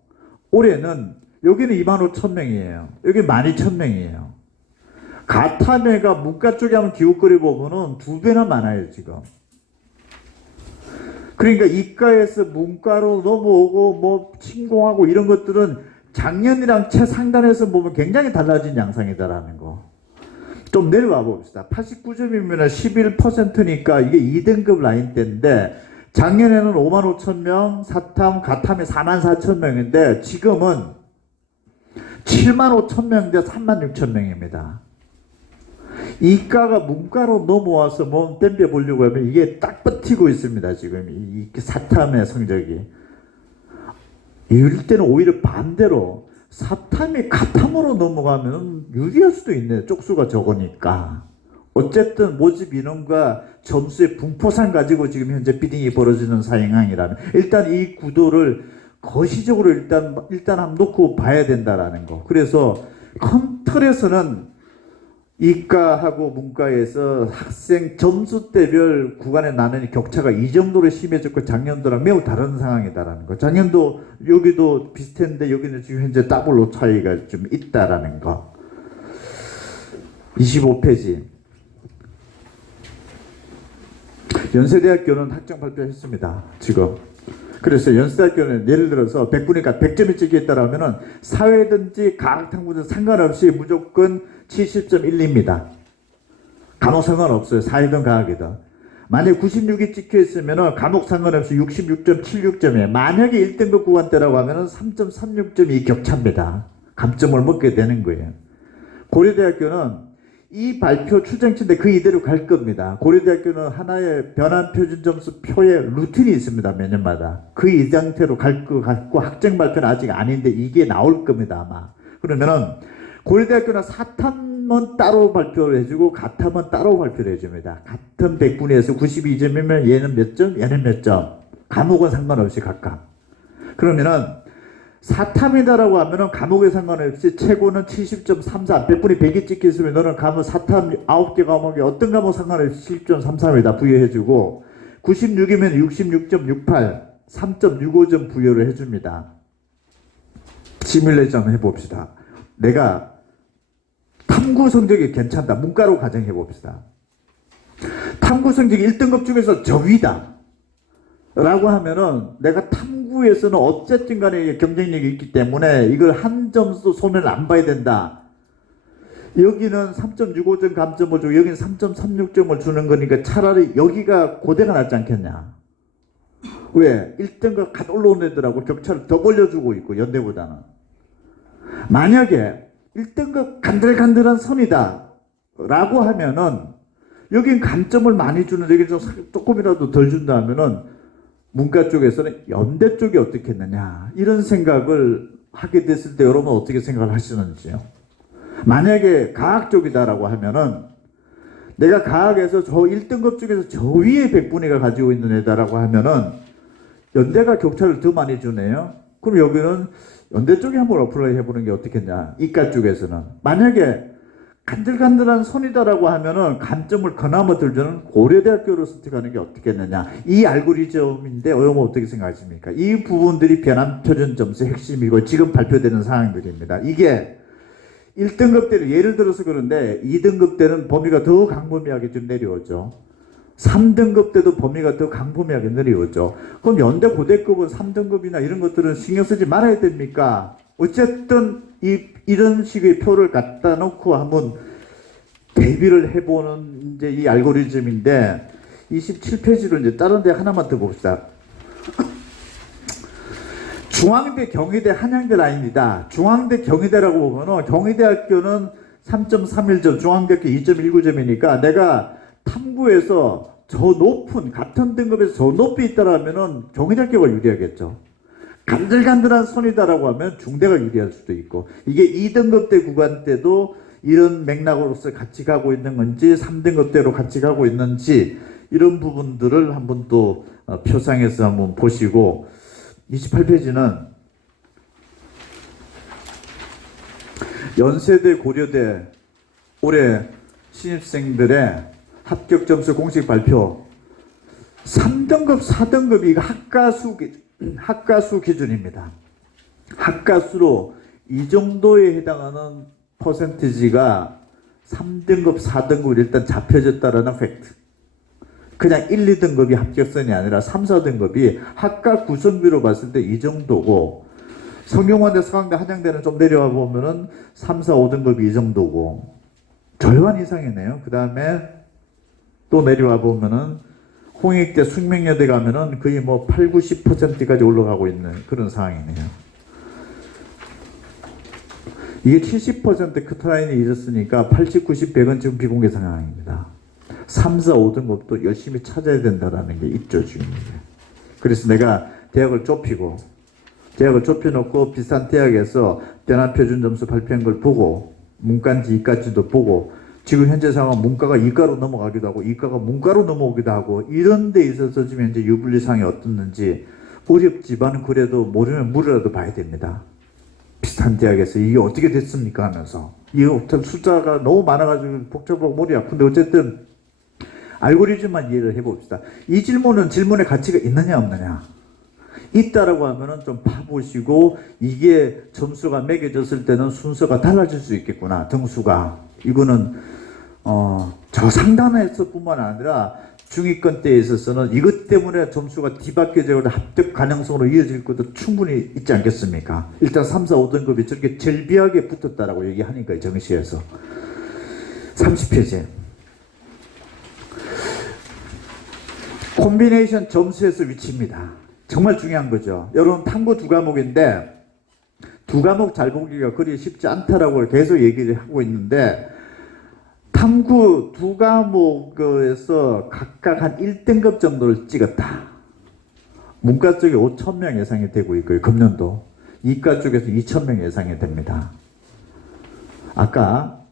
올해는 여기는 25,000명이에요. 여기 12,000명이에요. 가탐회가 문과 쪽에 한번 기웃거리 보면은 2배나 많아요, 지금. 그러니까 이과에서 문과로 넘어오고 뭐 침공하고 이런 것들은 작년이랑 최상단에서 보면 굉장히 달라진 양상이다라는 거. 좀 내려와 봅시다. 89점이면 11%니까 이게 2등급 라인대인데 작년에는 55,000명, 사탐, 가탐이 44,000명인데 지금은 75,000명인데 36,000명입니다. 이과가 문과로 넘어와서 몸 덤벼 보려고 하면 이게 딱 버티고 있습니다. 지금 이 사탐의 성적이. 이럴 때는 오히려 반대로 사탐이 가탐으로 넘어가면 유리할 수도 있네. 쪽수가 적으니까. 어쨌든 모집 인원과 점수의 분포상 가지고 지금 현재 비딩이 벌어지는 상황이라면 일단 이 구도를 거시적으로 일단 한번 놓고 봐야 된다라는 거. 그래서 큰 틀에서는 이과하고 문과에서 학생 점수대별 구간에 나누는 격차가 이 정도로 심해졌고 작년도랑 매우 다른 상황이다라는 거. 작년도 여기도 비슷했는데 여기는 지금 현재 더블로 차이가 좀 있다라는 거. 25페이지. 연세대학교는 학점 발표했습니다. 지금. 그래서 연세대학교는 예를 들어서 100분이니까 100점이 찍혀있다라면은 사회든지 과학탐구든 상관없이 무조건 70.12입니다. 과목 상관없어요. 사회든 과학이든. 만약에 96이 찍혀있으면은 과목 상관없이 66.76점이에요. 만약에 1등급 구간대라고 하면은 3.36점이 격차입니다. 감점을 먹게 되는 거예요. 고려대학교는 이 발표 추정치인데 그 이대로 갈 겁니다. 고려대학교는 하나의 변환 표준 점수 표에 루틴이 있습니다. 매년마다. 그 이 상태로 갈 것 같고 학생 발표는 아직 아닌데 이게 나올 겁니다. 아마. 그러면은 고려대학교는 사탐은 따로 발표를 해주고 가탐은 따로 발표를 해줍니다. 같은 100분위에서 92점이면 얘는 몇 점? 얘는 몇 점? 과목은 상관없이 각각. 그러면은 사탐이다라고 하면은 과목에 상관없이 최고는 70.34. 100분이 100이 찍혀 있으면 너는 과목 사탐 9개 과목에 어떤 과목 상관없이 70.33이다 부여해주고 96이면 66.68, 3.65점 부여를 해줍니다. 시뮬레이션 해봅시다. 내가 탐구 성적이 괜찮다. 문과로 가정해 봅시다. 탐구 성적이 1등급 중에서 저위다. 라고 하면은 내가 탐구에서는 어쨌든 간에 경쟁력이 있기 때문에 이걸 한 점도 손해를 안 봐야 된다. 여기는 3.65점 감점을 주고 여기는 3.36점을 주는 거니까 차라리 여기가 고대가 낫지 않겠냐. 왜? 1등급 갓 올라온 애들하고 격차를 더 벌려주고 있고 연대보다는. 만약에 1등급 간들간들한 선이다 라고 하면은 여긴 감점을 많이 주는 여기 좀 조금이라도 덜 준다 하면은 문과 쪽에서는 연대 쪽이 어떻겠느냐 이런 생각을 하게 됐을 때 여러분 어떻게 생각을 하시는지요? 만약에 과학 쪽이다라고 하면은 내가 과학에서 저 1등급 중에서 저 위에 100분위가 가지고 있는 애다라고 하면은 연대가 격차를 더 많이 주네요. 그럼 여기는 연대 쪽에 한번 어플라이 해보는 게 어떻겠냐. 이과 쪽에서는 만약에 간들간들한 손이다라고 하면은 감점을 그나마 덜 주는 고려대학교로 선택하는 게 어떻겠느냐. 이 알고리즘인데 여러분 어떻게 생각하십니까? 이 부분들이 변환 표준 점수의 핵심이고 지금 발표되는 사항들입니다. 이게 1등급 때는 예를 들어서 그런데 2등급 때는 범위가 더 광범위하게 좀 내려오죠. 3등급 때도 범위가 더 광범위하게 내려오죠. 그럼 연대 고대급은 3등급이나 이런 것들은 신경 쓰지 말아야 됩니까? 어쨌든 이런 식의 표를 갖다 놓고 한번 대비를 해보는 이제 이 알고리즘인데 27페이지로 이제 다른 데 하나만 더 봅시다. 중앙대, 경희대, 한양대 라인이다. 중앙대, 경희대라고 보면은 경희대학교는 3.31점, 중앙대학교 2.19점이니까 내가 탐구에서 저 높은 같은 등급에서 저 높이 있다라면은 경희대학교가 유리하겠죠. 간들간들한 손이다라고 하면 중대가 유리할 수도 있고, 이게 2등급대 구간 때도 이런 맥락으로서 같이 가고 있는 건지 3등급대로 같이 가고 있는지 이런 부분들을 한번 또 표상에서 한번 보시고, 28페이지는 연세대 고려대 올해 신입생들의 합격 점수 공식 발표 3등급 4등급이 이거 학과수 기준입니다. 학과수로 이 정도에 해당하는 퍼센티지가 3등급 4등급으로 일단 잡혀졌다라는 팩트. 그냥 1, 2등급이 합격선이 아니라 3, 4등급이 학과 구성비로 봤을 때 이 정도고, 성균관대, 서강대, 한양대는 좀 내려와 보면은 3, 4, 5등급이 이 정도고, 절반 이상이네요. 그 다음에 또 내려와 보면은 홍익대, 숙명여대 가면은 거의 뭐 8, 90%까지 올라가고 있는 그런 상황이네요. 이게 70% 커트라인이 있었으니까 80, 90, 100은 지금 비공개 상황입니다. 3, 4, 5등급도 열심히 찾아야 된다는 게 있죠, 지금. 그래서 내가 대학을 좁혀놓고 비슷한 대학에서 변화표준 점수 발표한 걸 보고, 문과인지 이과인지도 보고, 지금 현재 상황은 문과가 이과로 넘어가기도 하고, 이과가 문과로 넘어오기도 하고, 이런 데 있어서 지금 현재 유불리 상황이 어떻는지 어렵지만 그래도 모르면 물어라도 봐야 됩니다. 비슷한 대학에서 이게 어떻게 됐습니까 하면서. 이거 숫자가 너무 많아가지고 복잡하고 머리 아픈데 어쨌든 알고리즘만 이해를 해봅시다. 이 질문은 질문의 가치가 있느냐 없느냐. 있다라고 하면은 좀 파보시고, 이게 점수가 매겨졌을 때는 순서가 달라질 수 있겠구나, 등수가. 이거는 저 상단에서 뿐만 아니라 중위권 때에 있어서는 이것 때문에 점수가 뒤바뀌어지거나 합격 가능성으로 이어질 것도 충분히 있지 않겠습니까? 일단 3, 4, 5등급이 저렇게 절비하게 붙었다라고 얘기하니까 정시에서. 30페이지. 콤비네이션 점수에서 위치입니다. 정말 중요한 거죠. 여러분 탐구 2과목인데 2과목 잘 보기가 그리 쉽지 않다라고 계속 얘기를 하고 있는데, 탐구 2과목에서 각각 한 1등급 정도를 찍었다. 문과 쪽에 5,000명 예상이 되고 있고요, 금년도. 이과 쪽에서 2,000명 예상이 됩니다. 아까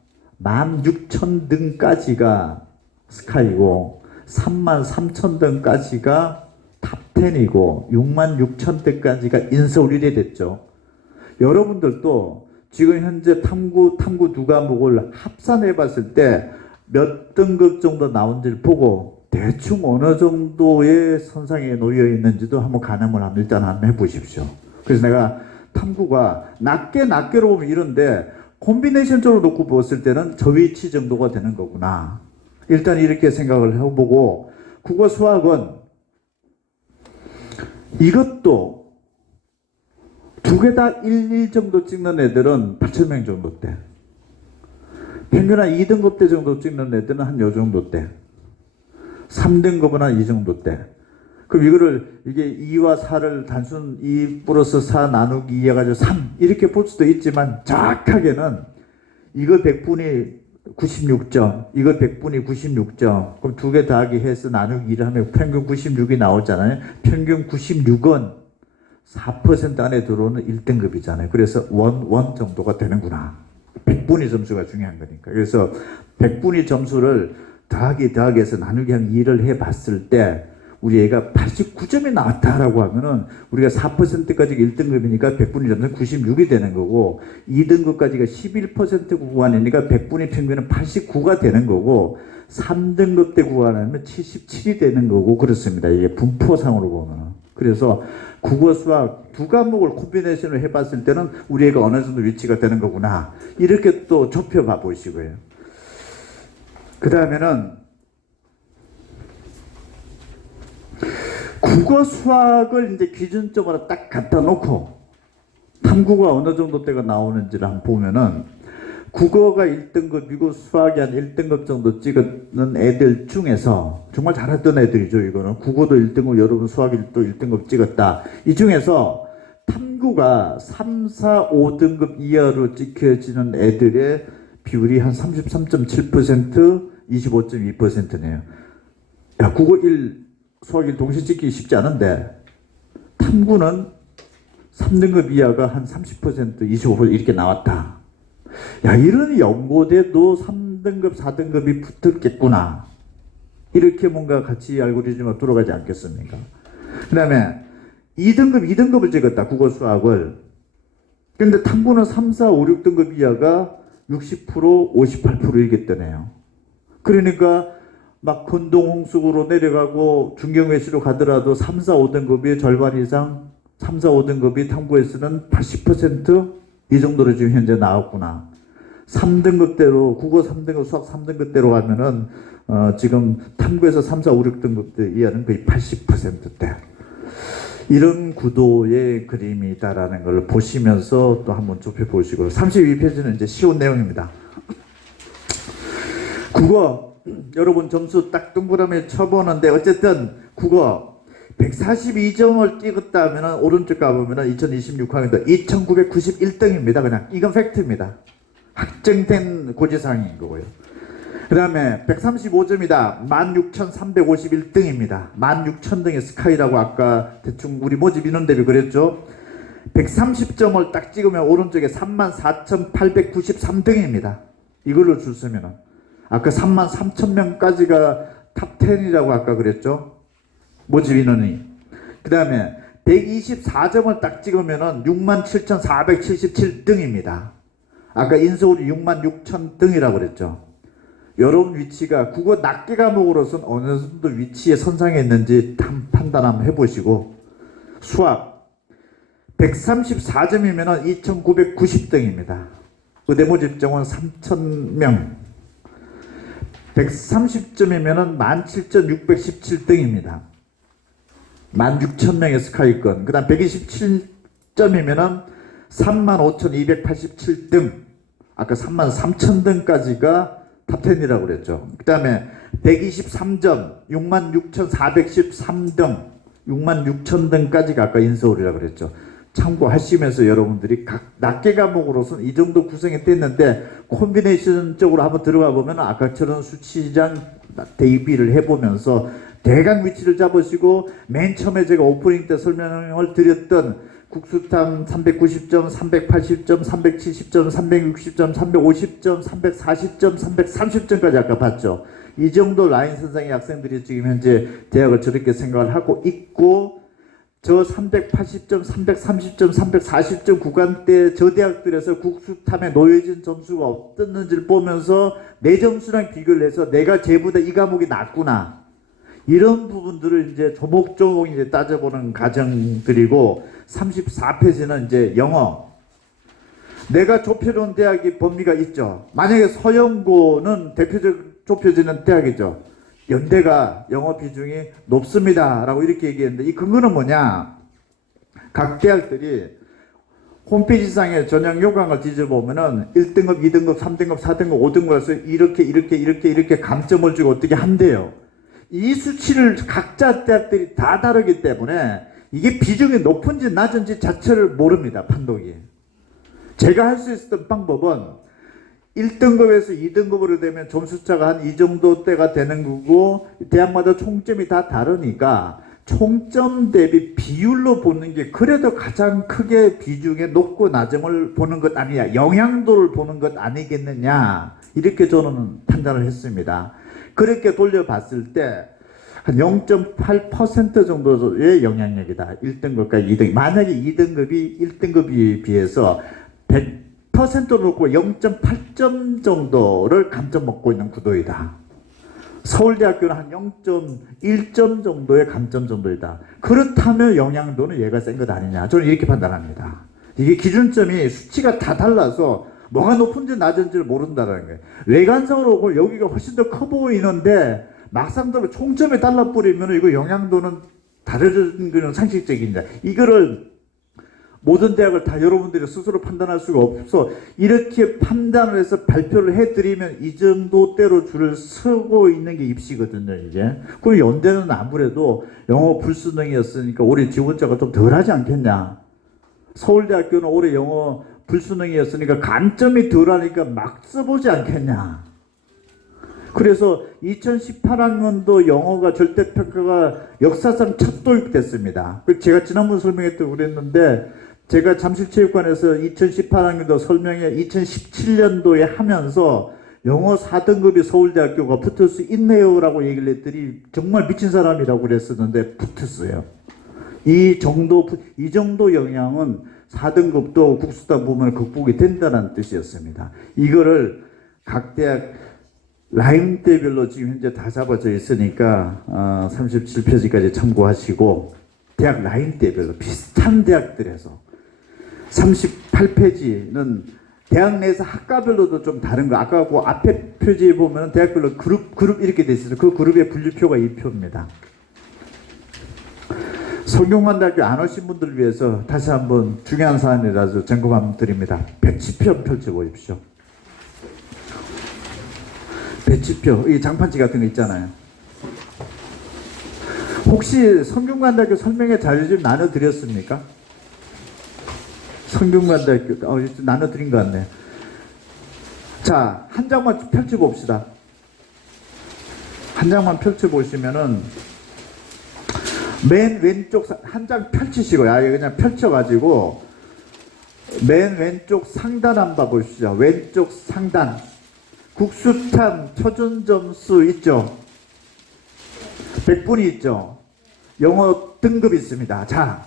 16,000등까지가 스카이고 33,000등까지가 탑10이고 66,000대까지가 인서울이 됐죠. 여러분들도 지금 현재 탐구 2과목을 합산해 봤을 때 몇 등급 정도 나온지를 보고 대충 어느 정도의 선상에 놓여 있는지도 한번 가늠을 한번 일단 한번 해보십시오. 그래서 내가 탐구가 낮게로 보면 이런데 콤비네이션적으로 놓고 보았을 때는 저 위치 정도가 되는 거구나. 일단 이렇게 생각을 해보고, 국어 수학은 이것도 두 개 다 1 정도 찍는 애들은 8,000명 정도 돼. 평균 한 2등급 대 정도 찍는 애들은 한 요 정도 돼. 3등급은 한 이 정도 돼. 그럼 이거를 이게 2와 4를 단순 2 플러스 4 나누기 2 해가지고 3 이렇게 볼 수도 있지만, 정확하게는 이거 100분이 96점, 이거 100분이 96점. 그럼 두 개 더하기 해서 나누기 1을 하면 평균 96이 나오잖아요. 평균 96은 4% 안에 들어오는 1등급이잖아요. 그래서 원 정도가 되는구나. 100분위 점수가 중요한 거니까. 그래서 100분위 점수를 더하기 해서 나누기 한 2를 해봤을 때 우리 애가 89점이 나왔다라고 하면은 우리가 4%까지가 1등급이니까 100분위 점수는 96이 되는 거고, 2등급까지가 11% 구간이니까 100분위 평균은 89가 되는 거고, 3등급 대 구간하면 77이 되는 거고, 그렇습니다. 이게 분포상으로 보면. 그래서 국어 수학 2과목을 콤비네이션을 해봤을 때는 우리 애가 어느 정도 위치가 되는 거구나. 이렇게 또 좁혀봐 보시고요. 그 다음에는 국어 수학을 이제 기준점으로 딱 갖다 놓고 탐구가 어느 정도 때가 나오는지를 한번 보면은, 국어가 1등급이고 수학이 한 1등급 정도 찍는 애들 중에서 정말 잘했던 애들이죠. 이거는 국어도 1등급, 여러분 수학이 또 1등급 찍었다. 이 중에서 탐구가 3, 4, 5등급 이하로 찍혀지는 애들의 비율이 한 33.7%, 25.2%네요. 야, 국어 1, 수학 1 동시에 찍기 쉽지 않은데 탐구는 3등급 이하가 한 30%, 25% 이렇게 나왔다. 야, 이런 연고돼도 3등급, 4등급이 붙었겠구나. 이렇게 뭔가 같이 알고리즘으로 돌아가지 않겠습니까? 그 다음에 2등급을 찍었다. 국어 수학을. 근데 탐구는 3, 4, 5, 6등급 이하가 60%, 58% 이겼다네요. 그러니까 막 건동홍수구로 내려가고 중경외시로 가더라도 3, 4, 5등급이 절반 이상 3, 4, 5등급이 탐구에서는 80%이 정도로 지금 현재 나왔구나. 3등급대로 국어 3등급 수학 3등급대로 가면은 지금 탐구에서 3, 4, 5, 6등급 이하는 거의 80%대. 이런 구도의 그림이다라는 걸 보시면서 또 한번 좁혀보시고 32페이지는 이제 쉬운 내용입니다. 국어 여러분 점수 딱 동그라미 쳐보는데 어쨌든 국어 142점을 찍었다 하면 오른쪽 가보면 2026학년도 2991등입니다. 그냥 이건 팩트입니다. 확정된 고지사항인 거고요. 그 다음에 135점이다. 16,351등입니다. 16,000등의 스카이라고 아까 대충 우리 모집 인원 대비 그랬죠. 130점을 딱 찍으면 오른쪽에 34,893등입니다. 이걸로 줄 서면은 아까 33,000명까지가 탑 10이라고 아까 그랬죠. 모집 인원이. 그 다음에 124점을 딱 찍으면은 67,477등입니다. 아까 인서울이 66,000등이라고 그랬죠. 여러분 위치가 국어 낱개 과목으로서는 어느 정도 위치에 선상에 있는지 판단 한번 해보시고 수학 134점이면 2,990등입니다. 의대 모집 정원 3,000명 130점이면 17,617등입니다. 16,000명의 스카이권. 그 다음 127점이면 35,287등. 아까 33,000등까지가 탑10이라고 그랬죠. 그 다음에 123점, 66,413등, 66,000등까지가 아까 인서울이라고 그랬죠. 참고하시면서 여러분들이 각 낱개 과목으로서는 이 정도 구성이 됐는데 콤비네이션 쪽으로 한번 들어가 보면 아까처럼 수치장 대비를 해보면서 대강 위치를 잡으시고 맨 처음에 제가 오프닝 때 설명을 드렸던 국수탐 390점, 380점, 370점, 360점, 350점, 340점, 330점까지 아까 봤죠. 이 정도 라인 선상의 학생들이 지금 현재 대학을 저렇게 생각을 하고 있고 저 380점, 330점, 340점 구간대 저 대학들에서 국수탐에 놓여진 점수가 어떻는지를 보면서 내 점수랑 비교를 해서 내가 쟤보다 이 과목이 낫구나. 이런 부분들을 이제 조목조목 이제 따져보는 과정들이고 34페이지는 이제 영어. 내가 좁혀놓은 대학의 범위가 있죠. 만약에 서영고는 대표적으로 좁혀지는 대학이죠. 연대가 영어 비중이 높습니다. 라고 이렇게 얘기했는데 이 근거는 뭐냐? 각 대학들이 홈페이지상에 전형 요강을 뒤져보면은 1등급, 2등급, 3등급, 4등급, 5등급에서 이렇게 감점을 주고 어떻게 한대요. 이 수치를 각자 대학들이 다 다르기 때문에 이게 비중이 높은지 낮은지 자체를 모릅니다. 판독이. 제가 할 수 있었던 방법은 1등급에서 2등급으로 되면 점수차가 한 이 정도 대가 되는 거고 대학마다 총점이 다 다르니까 총점 대비 비율로 보는 게 그래도 가장 크게 비중의 높고 낮음을 보는 것 아니냐, 영향도를 보는 것 아니겠느냐, 이렇게 저는 판단을 했습니다. 그렇게 돌려봤을 때 한 0.8% 정도의 영향력이다. 1등급과 2등급. 만약에 2등급이 1등급에 비해서 100%로 놓고 0.8점 정도를 감점 먹고 있는 구도이다. 서울대학교는 한 0.1점 정도의 감점 정도이다. 그렇다면 영향도는 얘가 센 것 아니냐. 저는 이렇게 판단합니다. 이게 기준점이 수치가 다 달라서 뭐가 높은지 낮은지를 모른다는 거예요. 외관상으로 보고 여기가 훨씬 더 커 보이는데 막상 더 총점에 달라버리면 이거 영향도는 다른 거는 상식적인데 이거를 모든 대학을 다 여러분들이 스스로 판단할 수가 없어. 이렇게 판단을 해서 발표를 해드리면 이 정도대로 줄을 서고 있는 게 입시거든요, 이제. 그리고 연대는 아무래도 영어 불수능이었으니까 올해 지원자가 좀 덜하지 않겠냐. 서울대학교는 올해 영어 불수능이었으니까 감점이 덜하니까 막 써보지 않겠냐. 그래서 2018학년도 영어가 절대평가가 역사상 첫 도입됐습니다. 제가 지난번 설명했던 그랬는데 제가 잠실체육관에서 2018학년도 설명회 2017년도에 하면서 영어 4등급이 서울대학교가 붙을 수 있네요 라고 얘기를 했더니 정말 미친 사람이라고 그랬었는데 붙었어요. 이 정도 영향은 4등급도 국수단 부문을 극복이 된다는 뜻이었습니다. 이거를 각 대학 라인대별로 지금 현재 다 잡아져 있으니까 37페이지까지 참고하시고 대학 라인대별로 비슷한 대학들에서 38페이지는 대학 내에서 학과별로도 좀 다른 거. 아까 그 앞에 표지에 보면 대학별로 그룹 이렇게 돼 있어요. 그 그룹의 분류표가 이 표입니다. 성균관대학교 안 오신 분들을 위해서 다시 한번 중요한 사안이라서 점검 한번 드립니다. 배치표 펼쳐보십시오. 배치표, 이 장판지 같은 거 있잖아요. 혹시 성균관대학교 설명회 자료 좀 나눠드렸습니까? 성균관대학교 나눠드린 것 같네. 자, 한 장만 펼쳐봅시다. 한 장만 펼쳐보시면은 맨 왼쪽 한 장 펼치시고요. 아예 그냥 펼쳐가지고 맨 왼쪽 상단 한번 보시죠. 왼쪽 상단 국수탐 표준 점수 있죠. 100분이 있죠. 영어 등급이 있습니다. 자,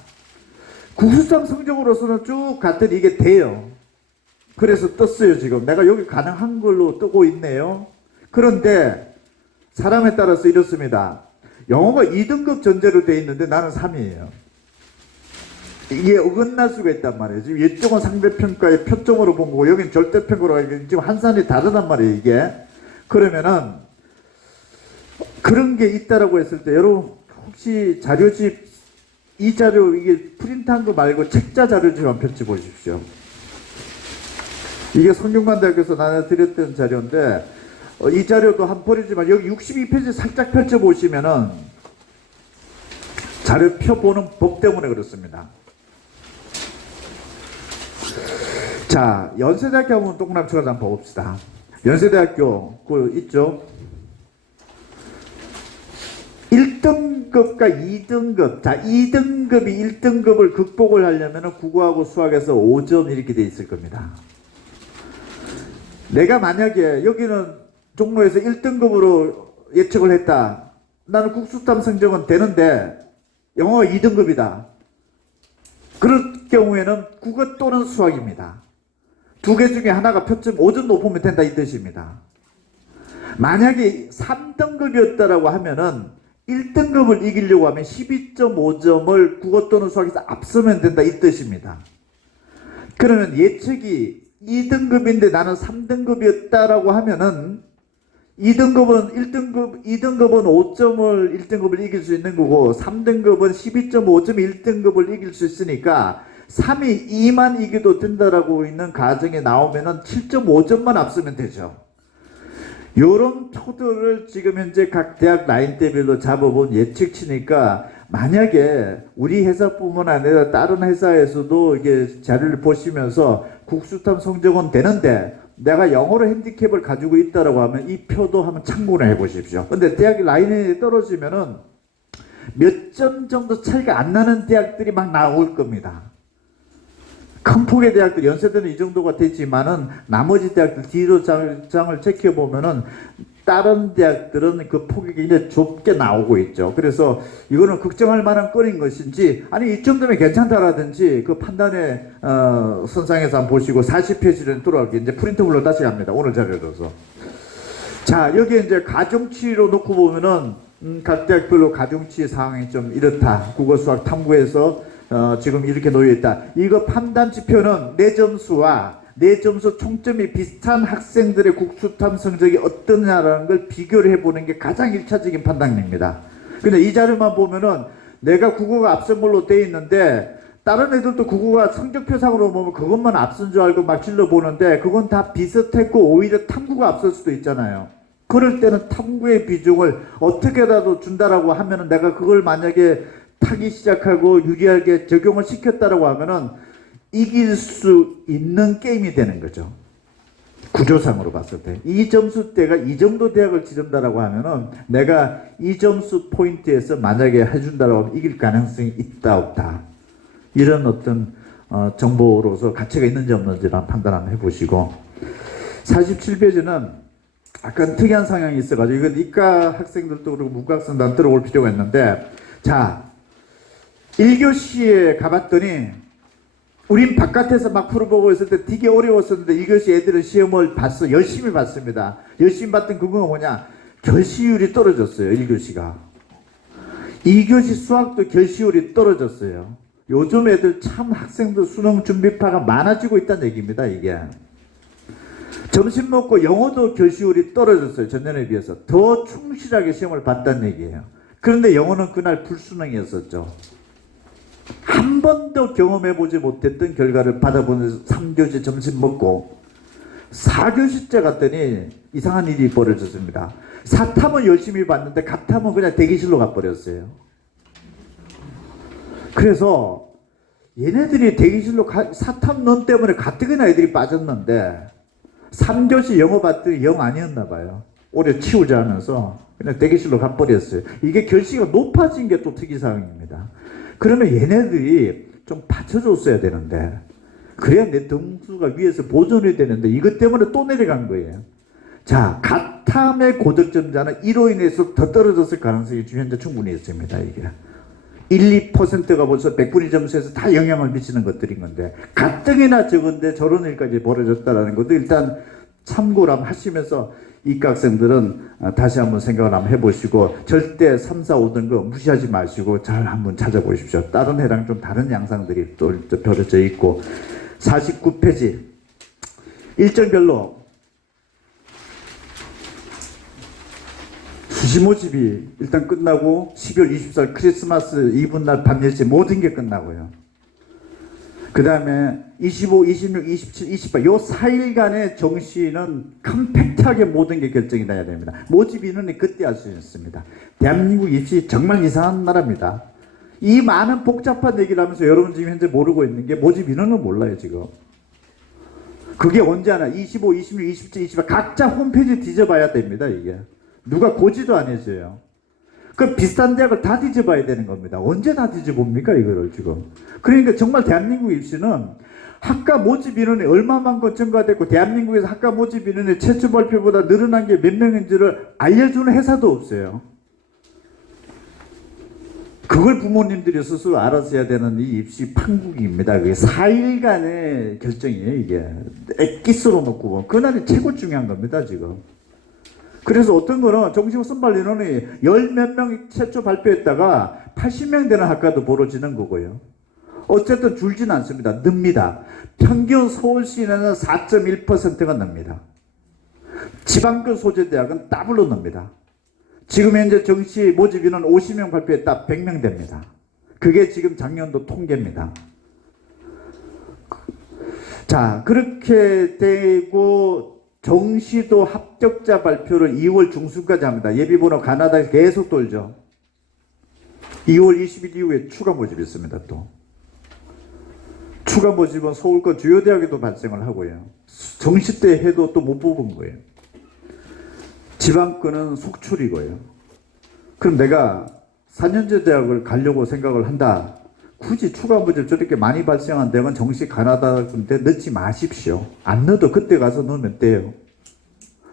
국수탐 성적으로서는 쭉 갔더니 이게 돼요. 그래서 떴어요. 지금 내가 여기 가능한 걸로 뜨고 있네요. 그런데 사람에 따라서 이렇습니다. 영어가 2등급 전제로 돼 있는데 나는 3이에요. 이게 어긋날 수가 있단 말이에요. 지금 이쪽은 상대평가의 표점으로 본 거고 여기는 절대평가로 지금 한산이 다르단 말이에요. 이게 그러면은 그런 게 있다라고 했을 때 여러분 혹시 자료집 이 자료 이게 프린트한 거 말고 책자 자료집 한번 펼쳐 보십시오. 이게 성균관대학교에서 나눠드렸던 자료인데 이 자료도 한 버리지만 여기 62페이지 살짝 펼쳐 보시면은 자료 펴 보는 법 때문에 그렇습니다. 자, 연세대학교 한번 동그라미 한번 봅시다. 연세대학교 그 있죠. 1등급과 2등급. 자, 2등급이 1등급을 극복을 하려면 국어하고 수학에서 5점 이렇게 돼 있을 겁니다. 내가 만약에 여기는 종로에서 1등급으로 예측을 했다. 나는 국수탐 성적은 되는데 영어가 2등급이다. 그럴 경우에는 국어 또는 수학입니다. 두 개 중에 하나가 표점 5점 높으면 된다 이 뜻입니다. 만약에 3등급이었다라고 하면은 1등급을 이기려고 하면 12.5점을 국어 또는 수학에서 앞서면 된다 이 뜻입니다. 그러면 예측이 2등급인데 나는 3등급이었다라고 하면은 2등급은 5점을 1등급을 이길 수 있는 거고 3등급은 12.5점이 1등급을 이길 수 있으니까 3이 2만 이겨도 된다라고 있는 가정에 나오면은 7.5점만 앞서면 되죠. 요런 표들을 지금 현재 각 대학 라인대별로 잡아본 예측치니까 만약에 우리 회사뿐만 아니라 다른 회사에서도 이게 자료를 보시면서 국수탐 성적은 되는데 내가 영어로 핸디캡을 가지고 있다라고 하면 이 표도 한번 참고를 해 보십시오. 근데 대학 라인에 떨어지면은 몇 점 정도 차이가 안 나는 대학들이 막 나올 겁니다. 큰 폭의 대학들, 연세대는 이 정도가 되지만은 나머지 대학들 뒤로 장을 지켜보면은 다른 대학들은 그 폭이 굉장히 좁게 나오고 있죠. 그래서 이거는 걱정할 만한 건인 것인지, 아니 이 정도면 괜찮다라든지 그 판단의 선상에서 한번 보시고 40페이지를 돌아가게 이제 프린터블로 다시 합니다. 오늘 자료로서. 자, 여기에 이제 가중치로 놓고 보면은 각 대학별로 가중치 상황이 좀 이렇다. 국어, 수학, 탐구에서 지금 이렇게 놓여 있다. 이거 판단 지표는 내 점수와 내 점수 총점이 비슷한 학생들의 국수탐 성적이 어떠냐라는 걸 비교를 해보는 게 가장 1차적인 판단입니다. 근데 이 자료만 보면은 내가 국어가 앞선 걸로 돼 있는데 다른 애들도 국어가 성적표상으로 보면 그것만 앞선 줄 알고 막 질러보는데 그건 다 비슷했고 오히려 탐구가 앞설 수도 있잖아요. 그럴 때는 탐구의 비중을 어떻게라도 준다라고 하면은 내가 그걸 만약에 타기 시작하고 유리하게 적용을 시켰다라고 하면은 이길 수 있는 게임이 되는 거죠. 구조상으로 봤을 때. 이 점수대가 이 정도 대학을 지른다라고 하면은 내가 이 점수 포인트에서 만약에 해준다라고 하면 이길 가능성이 있다 없다. 이런 어떤 정보로서 가치가 있는지 없는지를 판단 해보시고 47페이지는 약간 특이한 성향이 있어가지고 이건 이과 학생들도 그렇고 문과 학생도 안 들어올 필요가 있는데 자 1교시에 가봤더니 우린 바깥에서 막 풀어보고 있을 때 되게 어려웠었는데 1교시 애들은 시험을 봤어. 열심히 봤습니다. 열심히 봤던 그거가 뭐냐 결시율이 떨어졌어요. 1교시가 2교시 수학도 결시율이 떨어졌어요. 요즘 애들 참 학생들 수능 준비파가 많아지고 있다는 얘기입니다. 이게 점심 먹고 영어도 결시율이 떨어졌어요. 전년에 비해서 더 충실하게 시험을 봤다는 얘기예요. 그런데 영어는 그날 불수능이었었죠. 한 번도 경험해보지 못했던 결과를 받아보면서 3교시 점심 먹고 4교시째 갔더니 이상한 일이 벌어졌습니다. 사탐은 열심히 봤는데 가탐은 그냥 대기실로 가버렸어요. 그래서 얘네들이 대기실로 사탐 넌 때문에 가뜩이나 애들이 빠졌는데 3교시 영어 봤더니 영 아니었나 봐요. 오래 치우자 하면서 그냥 대기실로 가버렸어요. 이게 결시가 높아진 게 또 특이사항입니다. 그러면 얘네들이 좀 받쳐줬어야 되는데 그래야 내 등수가 위에서 보존이 되는데 이것 때문에 또 내려간 거예요. 자, 가탐의 고득점자는 이로 인해서 더 떨어졌을 가능성이 현재 충분히 있습니다. 이게 1, 2%가 벌써 100분위 점수에서 다 영향을 미치는 것들인 건데 가뜩이나 적은데 저런 일까지 벌어졌다는 것도 일단 참고를 한번 하시면서 이과 학생들은 다시 한번 생각을 한번 해보시고 절대 3, 4, 5등 거 무시하지 마시고 잘 한번 찾아보십시오. 다른 해랑 좀 다른 양상들이 또 벼려져 있고 49페이지 일정별로 수시 모집이 일단 끝나고 12월 24일 크리스마스 이브날 밤 10시 모든 게 끝나고요. 그 다음에 25, 26, 27, 28 요 4일간의 정시는 컴팩트하게 모든 게 결정이 돼야 됩니다. 모집 인원이 그때 할 수 있습니다. 대한민국 입시 정말 이상한 나라입니다. 이 많은 복잡한 얘기를 하면서 여러분 지금 현재 모르고 있는 게 모집 인원은 몰라요 지금. 그게 언제 하나 25, 26, 27, 28 각자 홈페이지 뒤져봐야 됩니다. 이게 누가 고지도 안 해줘요. 그 비슷한 대학을 다 뒤져봐야 되는 겁니다. 언제 다 뒤져봅니까 이거를 지금. 그러니까 정말 대한민국 입시는 학과 모집 인원이 얼마만큼 증가됐고 대한민국에서 학과 모집 인원의 최초 발표보다 늘어난 게 몇 명인지를 알려주는 회사도 없어요. 그걸 부모님들이 스스로 알아서야 되는 이 입시 판국입니다. 그게 4일간의 결정이에요. 이게 액기스로 놓고 보면 그날이 최고 중요한 겁니다. 지금. 그래서 어떤 거는 정시고 선발 인원이 10몇 명이 최초 발표했다가 80명 되는 학과도 벌어지는 거고요. 어쨌든 줄지는 않습니다. 늡니다. 평균 서울시내는 4.1%가 늡니다. 지방권 소재대학은 더블로 늡니다. 지금 현재 정시 모집 인원 50명 발표했다 100명 됩니다. 그게 지금 작년도 통계입니다. 자, 그렇게 되고 정시도 합격자 발표를 2월 중순까지 합니다. 예비번호 가나다에서 계속 돌죠. 2월 20일 이후에 추가 모집이 있습니다. 또 추가 모집은 서울권 주요 대학에도 발생을 하고요. 정시 때 해도 또 못 뽑은 거예요. 지방권은 속출이고요. 그럼 내가 4년제 대학을 가려고 생각을 한다. 굳이 추가 모집 저렇게 많이 발생한 대학은 정시 가나다 군데 넣지 마십시오. 안 넣어도 그때 가서 넣으면 돼요.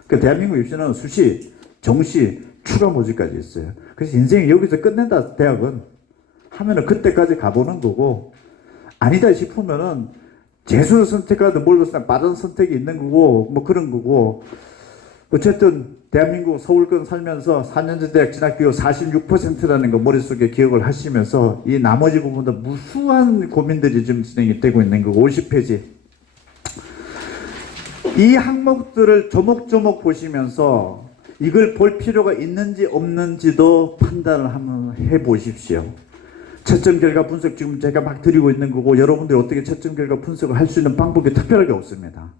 그러니까 대한민국 입시는 수시, 정시, 추가 모집까지 있어요. 그래서 인생이 여기서 끝낸다 대학은 하면은 그때까지 가보는 거고 아니다 싶으면은 재수를 선택하든 뭘 선택하든 빠른 선택이 있는 거고 뭐 그런 거고 어쨌든 대한민국 서울권 살면서 4년제 대학 진학 비율 46%라는 거 머릿속에 기억을 하시면서 이 나머지 부분도 무수한 고민들이 지금 진행이 되고 있는 거고 50페이지 이 항목들을 조목조목 보시면서 이걸 볼 필요가 있는지 없는지도 판단을 한번 해보십시오. 채점 결과 분석 지금 제가 막 드리고 있는 거고 여러분들이 어떻게 채점 결과 분석을 할 수 있는 방법이 특별하게 없습니다.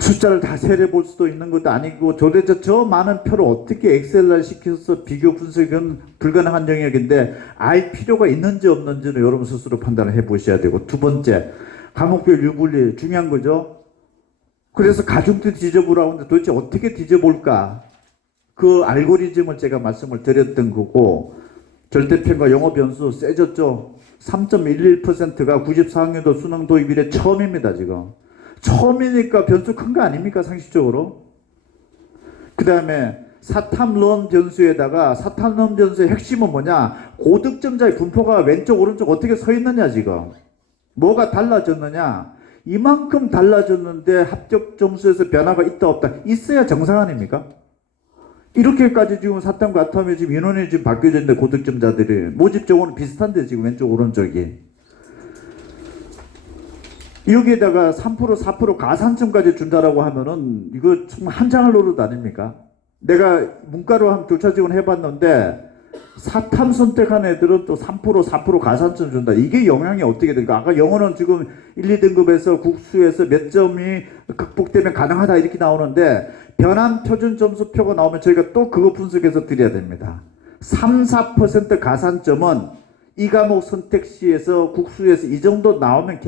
숫자를 다 세려 볼 수도 있는 것도 아니고 도대체 저 많은 표를 어떻게 엑셀을 시켜서 비교 분석은 불가능한 영역인데 알 필요가 있는지 없는지는 여러분 스스로 판단을 해보셔야 되고 두 번째 과목별 유불리 중요한 거죠. 그래서 가중도 뒤져보라고 하는데 도대체 어떻게 뒤져볼까 그 알고리즘을 제가 말씀을 드렸던 거고 절대평가 영어 변수 세졌죠. 3.11%가 94학년도 수능 도입 이래 처음입니다, 지금. 처음이니까 변수 큰 거 아닙니까, 상식적으로? 그 다음에 사탐론 변수에다가 사탐론 변수의 핵심은 뭐냐? 고득점자의 분포가 왼쪽, 오른쪽 어떻게 서 있느냐, 지금. 뭐가 달라졌느냐? 이만큼 달라졌는데 합격 점수에서 변화가 있다, 없다. 있어야 정상 아닙니까? 이렇게까지 지금 사탐 같으면 지금 인원이 지금 바뀌어져 있는데 고득점자들이 모집 정원은 비슷한데 지금 왼쪽 오른쪽이 여기에다가 3% 4% 가산점까지 준다라고 하면은 이거 정말 한 장을 노릇 아닙니까? 내가 문과로 한 교차 지원 해봤는데 사탐 선택한 애들은 또 3% 4% 가산점 준다. 이게 영향이 어떻게 될까? 아까 영어는 지금 1, 2등급에서 국수에서 몇 점이 극복되면 가능하다 이렇게 나오는데 변환 표준 점수표가 나오면 저희가 또 그거 분석해서 드려야 됩니다. 3, 4% 가산점은 이 과목 선택 시에서 국수에서 이 정도 나오면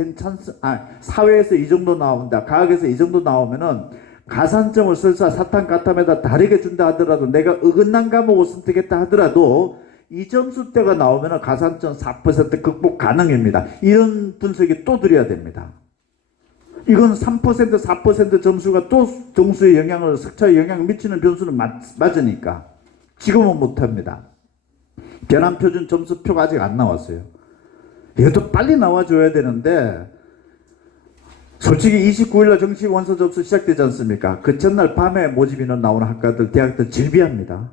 사회에서 이 정도 나온다. 과학에서 이 정도 나오면은 가산점을 설사 사탐 가탐에다 다르게 준다 하더라도 내가 어긋난 과목을 선택했다 하더라도 이 점수대가 나오면 가산점 4% 극복 가능입니다. 이런 분석이 또 드려야 됩니다. 이건 3% 4% 점수가 또 점수에 영향을 석차에 영향을 미치는 변수는 맞으니까 지금은 못합니다. 변환표준 점수표가 아직 안 나왔어요. 이것도 빨리 나와줘야 되는데 솔직히 29일날 정식 원서 접수 시작되지 않습니까? 그 전날 밤에 모집 인원 나오는 학과들, 대학들 질비합니다.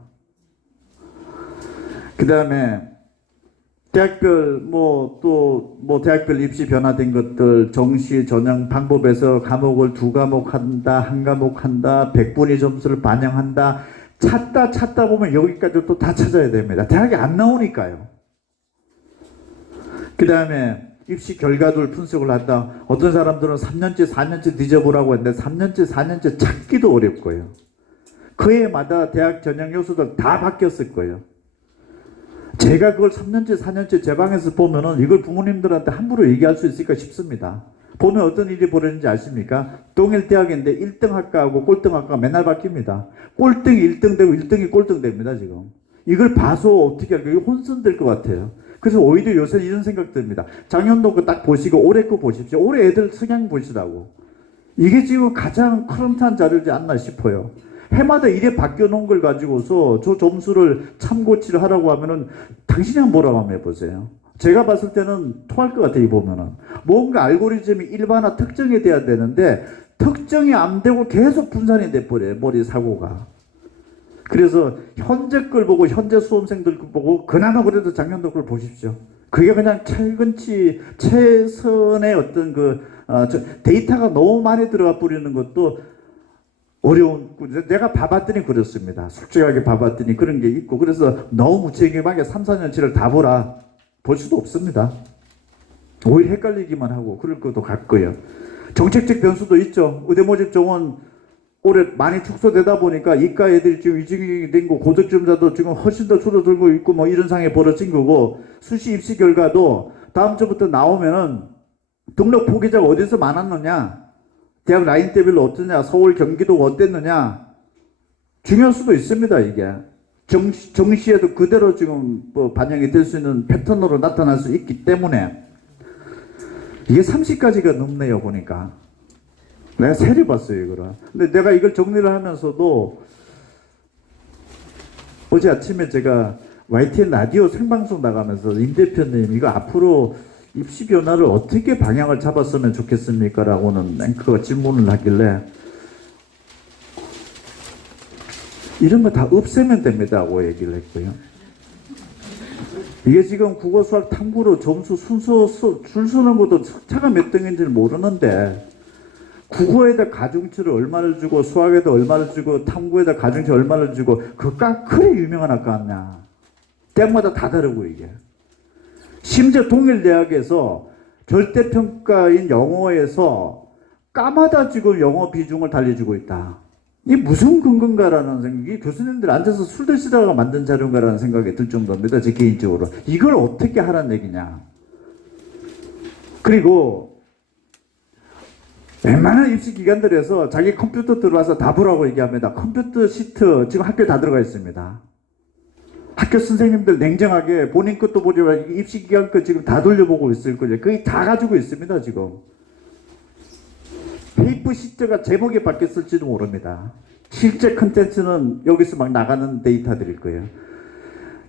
그 다음에 대학별 대학별 입시 변화된 것들 정시 전형 방법에서 과목을 2과목 한다, 1과목 한다, 100분위 점수를 반영한다. 찾다 보면 여기까지 또 다 찾아야 됩니다. 대학이 안 나오니까요. 그 다음에 입시 결과들 분석을 한다. 어떤 사람들은 3년째, 4년째 뒤져보라고 했는데 3년째, 4년째 찾기도 어렵고요. 그 해마다 대학 전형 요소들 다 바뀌었을 거예요. 제가 그걸 3년째, 4년째 제 방에서 보면은 이걸 부모님들한테 함부로 얘기할 수 있을까 싶습니다. 보면 어떤 일이 벌어지는지 아십니까? 동일대학인데 1등 학과하고 꼴등 학과가 맨날 바뀝니다. 꼴등이 1등 되고 1등이 꼴등 됩니다, 지금. 이걸 봐서 어떻게 할까? 이거 혼선될 것 같아요. 그래서 오히려 요새 이런 생각 듭니다. 작년도 거 딱 보시고 올해 거 보십시오. 올해 애들 성향 보시라고. 이게 지금 가장 커런트한 자료지 않나 싶어요. 해마다 이래 바뀌어 놓은 걸 가지고서 저 점수를 참고치를 하라고 하면은 당신이 한번 뭐라고 한번 해보세요. 제가 봤을 때는 토할 것 같아요, 이 보면은. 뭔가 알고리즘이 일반화 특정이 돼야 되는데 특정이 안 되고 계속 분산이 돼버려요, 머리 사고가. 그래서 현재 걸 보고 현재 수험생들 걸 보고 그나마 그래도 작년도 걸 보십시오. 그게 그냥 최선의 어떤 데이터가 너무 많이 들어가 버리는 것도 어려운, 내가 봐봤더니 그렇습니다. 솔직하게 봐봤더니 그런 게 있고, 그래서 너무 무책임하게 3, 4년치를 다 볼 수도 없습니다. 오히려 헷갈리기만 하고 그럴 것도 같고요. 정책적 변수도 있죠. 의대 모집 정원 올해 많이 축소되다 보니까 이과 애들이 지금 이직이 된 거, 고득점자도 지금 훨씬 더 줄어들고 있고 뭐 이런 상황이 벌어진 거고, 수시 입시 결과도 다음 주부터 나오면은 등록 포기자가 어디서 많았느냐, 대학 라인대별로 어떠냐, 서울 경기도가 어땠느냐 중요할 수도 있습니다. 이게 정시에도 그대로 지금 반영이 될 수 있는 패턴으로 나타날 수 있기 때문에 이게 30가지가 넘네요. 보니까 내가 세려봤어요 이거를. 근데 내가 이걸 정리를 하면서도 어제 아침에 제가 YTN 라디오 생방송 나가면서 임 대표님 이거 앞으로 입시 변화를 어떻게 방향을 잡았으면 좋겠습니까? 라고는 앵커가 질문을 하길래 이런 거 다 없애면 됩니다고 얘기를 했고요. 이게 지금 국어 수학 탐구로 점수 순서 줄 서는 것도 차가 몇 등인지를 모르는데 국어에다 가중치를 얼마를 주고 수학에다 얼마를 주고 탐구에다 가중치 얼마를 주고 그까 그래 유명한 학과 같냐. 대학마다 다 다르고 이게. 심지어 동일대학에서 절대평가인 영어에서 까마다 지금 영어 비중을 달려주고 있다. 이게 무슨 근거인가라는 생각이, 교수님들 앉아서 술 드시다가 만든 자료인가라는 생각이 들 정도입니다. 제 개인적으로. 이걸 어떻게 하라는 얘기냐. 그리고 웬만한 입시 기관들에서 자기 컴퓨터 들어와서 다 보라고 얘기합니다. 컴퓨터 시트 지금 학교에 다 들어가 있습니다. 학교 선생님들 냉정하게 본인 것도 보지 말고 입시 기간 거 지금 다 돌려보고 있을 거예요. 거의 다 가지고 있습니다, 지금. 페이퍼 시트가 제목이 바뀌었을지도 모릅니다. 실제 컨텐츠는 여기서 막 나가는 데이터들일 거예요.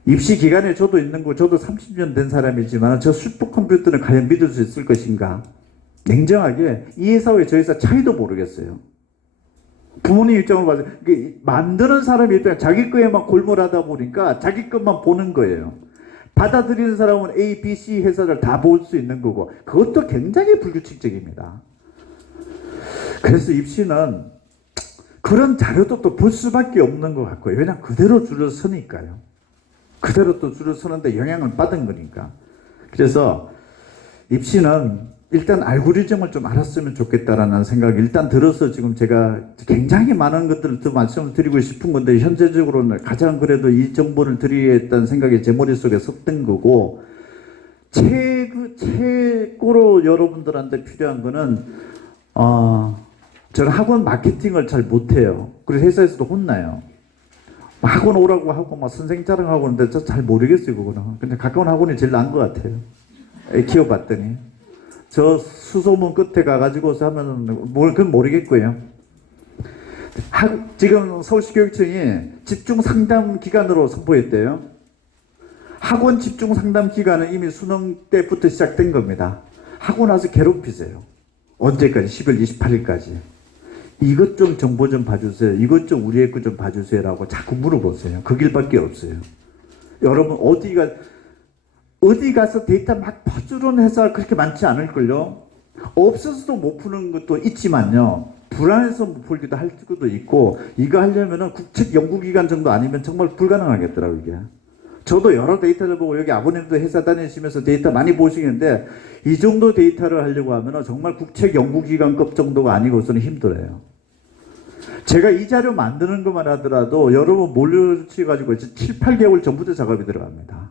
입시 기간에 저도 있는 거, 저도 30년 된 사람이지만 저 슈퍼컴퓨터는 과연 믿을 수 있을 것인가? 냉정하게 이 회사와 저 회사 차이도 모르겠어요. 부모님 입장으로 봐서 만드는 사람 입장 자기 거에만 골몰하다 보니까 자기 것만 보는 거예요. 받아들이는 사람은 A, B, C 회사를 다 볼 수 있는 거고 그것도 굉장히 불규칙적입니다. 그래서 입시는 그런 자료도 또 볼 수밖에 없는 것 같고요. 왜냐하면 그대로 줄을 서니까요. 그대로 또 줄을 서는데 영향을 받은 거니까. 그래서 입시는 일단 알고리즘을 좀 알았으면 좋겠다라는 생각이 일단 들어서 지금 제가 굉장히 많은 것들을 더 말씀을 드리고 싶은 건데 현재적으로는 가장 그래도 이 정보를 드리겠다는 생각이 제 머릿속에 섰던 거고 최고로 여러분들한테 필요한 거는 저는 학원 마케팅을 잘 못해요. 그래서 회사에서도 혼나요. 학원 오라고 하고 막 선생 자랑하고 하는데 저 잘 모르겠어요 그거는. 근데 가까운 학원이 제일 나은 것 같아요. 키워봤더니 저 수소문 끝에 가가지고서 하면은 그건 모르겠고요. 지금 서울시 교육청이 집중 상담 기간으로 선포했대요. 학원 집중 상담 기간은 이미 수능 때부터 시작된 겁니다. 하고 나서 괴롭히세요. 언제까지? 10월 28일까지. 이것 좀 정보 좀 봐주세요. 이것 좀 우리의 거 좀 봐주세요. 라고 자꾸 물어보세요. 그 길밖에 없어요. 여러분, 어디 가서 데이터 막 퍼주는 회사가 그렇게 많지 않을걸요? 없어서도 못 푸는 것도 있지만요. 불안해서 못 풀기도 할 수도 있고, 이거 하려면은 국책 연구기관 정도 아니면 정말 불가능하겠더라고요, 이게. 저도 여러 데이터를 보고 여기 아버님도 회사 다니시면서 데이터 많이 보시는데, 이 정도 데이터를 하려고 하면은 정말 국책 연구기관급 정도가 아니고서는 힘들어요. 제가 이 자료 만드는 것만 하더라도 여러분 몰려치가지고 7, 8개월 전부터 작업이 들어갑니다.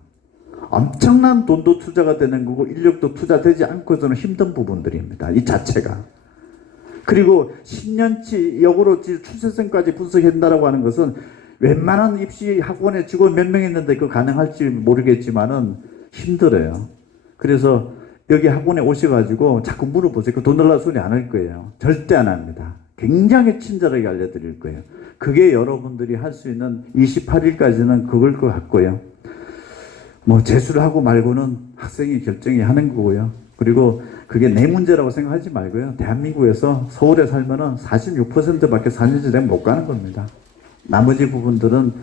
엄청난 돈도 투자가 되는 거고 인력도 투자되지 않고서는 힘든 부분들입니다. 이 자체가. 그리고 10년치 역으로 출세생까지 분석한다라고 하는 것은 웬만한 입시 학원에 직원 몇 명 있는데 그거 가능할지 모르겠지만은 힘들어요. 그래서 여기 학원에 오셔가지고 자꾸 물어보세요. 그 돈 달라고 소리 안 할 거예요. 절대 안 합니다. 굉장히 친절하게 알려드릴 거예요. 그게 여러분들이 할 수 있는 28일까지는 그걸 것 같고요. 뭐 재수를 하고 말고는 학생이 결정이 하는 거고요. 그리고 그게 내 문제라고 생각하지 말고요. 대한민국에서 서울에 살면은 46%밖에 4년제 되면 못 가는 겁니다. 나머지 부분들은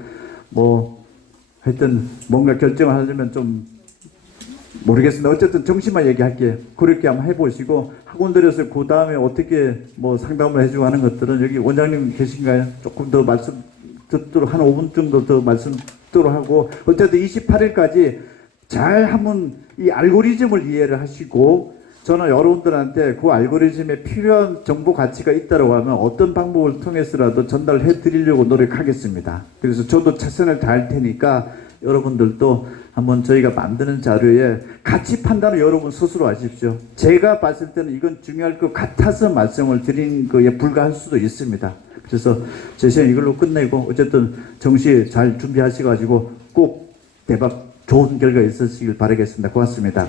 뭐 하여튼 뭔가 결정을 하려면 좀 모르겠습니다. 어쨌든 정시만 얘기할게요. 그렇게 한번 해보시고 학원들에서 그 다음에 어떻게 뭐 상담을 해주고 하는 것들은 여기 원장님 계신가요? 조금 더 말씀 듣도록 한 5분 정도 더 말씀 듣도록 하고 어쨌든 28일까지 잘 한번 이 알고리즘을 이해를 하시고 저는 여러분들한테 그 알고리즘에 필요한 정보 가치가 있다고 하면 어떤 방법을 통해서라도 전달해 드리려고 노력하겠습니다. 그래서 저도 최선을 다할 테니까 여러분들도 한번 저희가 만드는 자료에 가치 판단을 여러분 스스로 하십시오. 제가 봤을 때는 이건 중요할 것 같아서 말씀을 드린 거에 불과할 수도 있습니다. 그래서 제 시간 이걸로 끝내고 어쨌든 정시 잘 준비하셔가지고 꼭 대박 좋은 결과 있으시길 바라겠습니다. 고맙습니다.